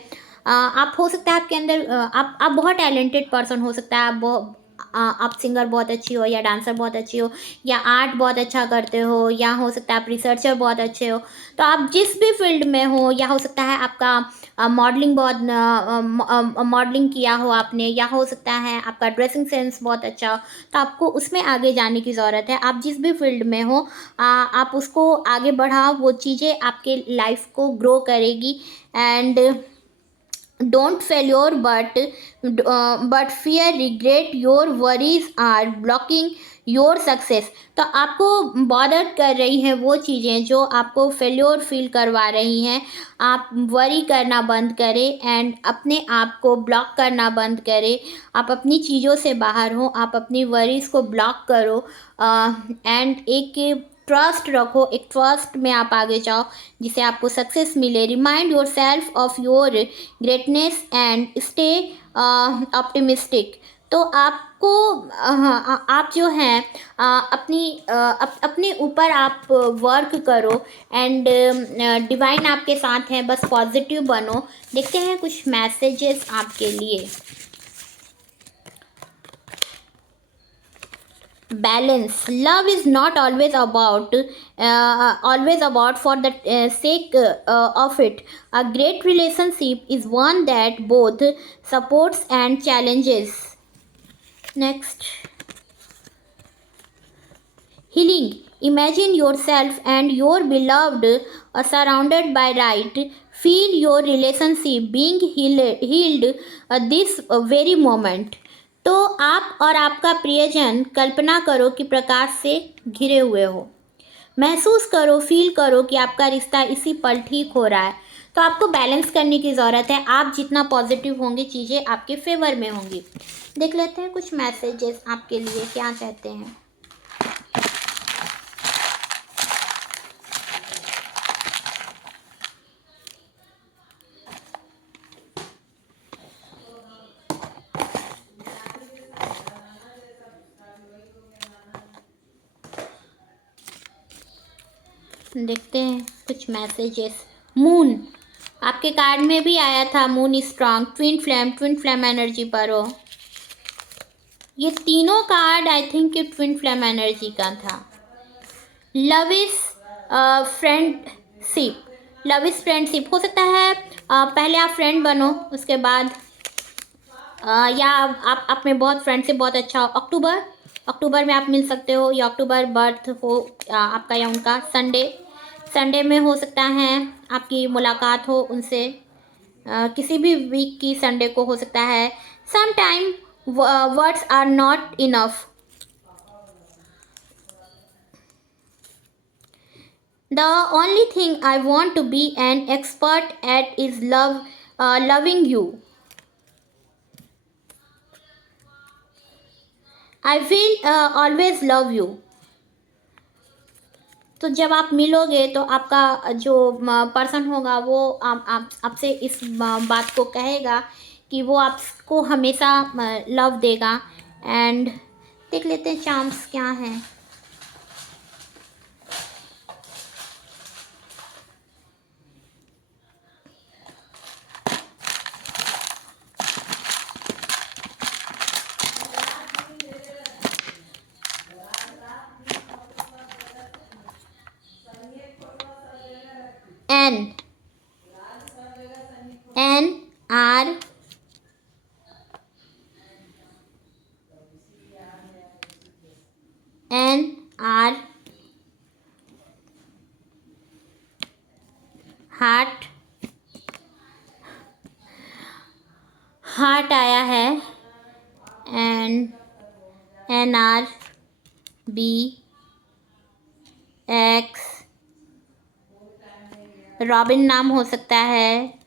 आप हो सकता है आपके अंदर आप बहुत टैलेंटेड पर्सन हो सकता है, आप सिंगर बहुत अच्छी हो या डांसर बहुत अच्छी हो या आर्ट बहुत अच्छा करते हो या हो सकता है आप रिसर्चर बहुत अच्छे हो। तो आप जिस भी फील्ड में हो, या हो सकता है आपका मॉडलिंग बहुत मॉडलिंग किया हो आपने, या हो सकता है आपका ड्रेसिंग सेंस बहुत अच्छा हो, तो आपको उसमें आगे जाने की ज़रूरत है। आप जिस भी फील्ड में हो आप उसको आगे बढ़ाओ, वो चीज़ें आपके लाइफ को ग्रो करेगी। And don't failure but fear regret your worries are blocking your success. तो आपको बॉदर कर रही हैं वो चीज़ें जो आपको फेल्योर फील करवा रही हैं। आप वरी करना बंद करें एंड अपने आप को ब्लॉक करना बंद करें। आप अपनी चीज़ों से बाहर हो, आप अपनी वरीज़ को ब्लॉक करो एंड एक ट्रस्ट रखो, एक ट्रस्ट में आप आगे जाओ जिससे आपको सक्सेस मिले। Remind your self of your greatness and stay optimistic. तो आपको आप जो हैं अपने ऊपर आप वर्क करो एंड डिवाइन आपके साथ है, बस पॉजिटिव बनो। देखते हैं कुछ मैसेजेस आपके लिए। Balance. Love is not always about for the sake of it. A great relationship is one that both supports and challenges. Next, healing. Imagine yourself and your beloved surrounded by light. Feel your relationship being healed this very moment. तो आप और आपका प्रियजन कल्पना करो कि प्रकाश से घिरे हुए हो। महसूस करो, फील करो कि आपका रिश्ता इसी पल ठीक हो रहा है। तो आपको बैलेंस करने की ज़रूरत है। आप जितना पॉजिटिव होंगे चीज़ें आपके फेवर में होंगी। देख लेते हैं कुछ मैसेजेस आपके लिए क्या कहते हैं। देखते हैं कुछ मैसेजेस। मून आपके कार्ड में भी आया था। Moon is strong, twin flame energy पर हो। ये तीनों कार्ड आई थिंक कि ट्विन फ्लेम एनर्जी का था। Love is friendship, love is friendship हो सकता है। पहले आप फ्रेंड बनो, उसके बाद या आप में बहुत फ्रेंडशिप बहुत अच्छा हो। अक्टूबर में आप मिल सकते हो, या अक्टूबर बर्थ हो आपका या उनका। संडे में हो सकता है आपकी मुलाकात हो उनसे। किसी भी वीक की संडे को हो सकता है। Some time words are not enough. The only thing I want to be an expert at is loving you. I will always love you. तो जब आप मिलोगे तो आपका जो पर्सन होगा वो आपसे इस बात को कहेगा कि वो आपको हमेशा लव देगा। एंड देख लेते हैं चांस क्या हैं। NR हार्ट आया है। एंड NR BX रॉबिन नाम हो सकता है।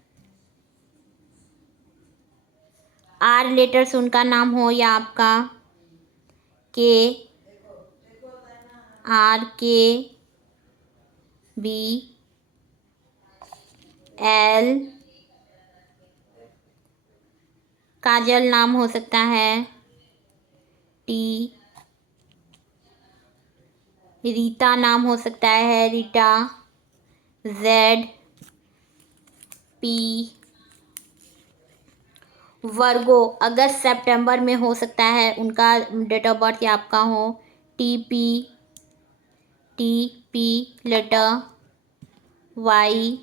R लेटर्स उनका नाम हो या आपका। KRKBL काजल नाम हो सकता है। T रीता नाम हो सकता है, रीटा। ZP वर्गो अगस्त सितंबर में हो सकता है उनका डेट ऑफ बर्थ या आपका हो। TP लेटर Y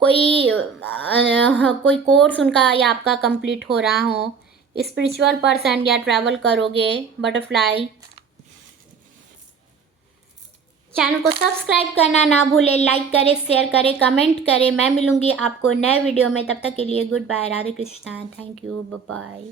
कोई कोर्स उनका या आपका कंप्लीट हो रहा हो। स्पिरिचुअल पर्सन या ट्रैवल करोगे। बटरफ्लाई चैनल को सब्सक्राइब करना ना भूलें, लाइक करें, शेयर करें, कमेंट करें। मैं मिलूंगी आपको नए वीडियो में, तब तक के लिए good bye, Radhe Krishna, thank you, bye bye.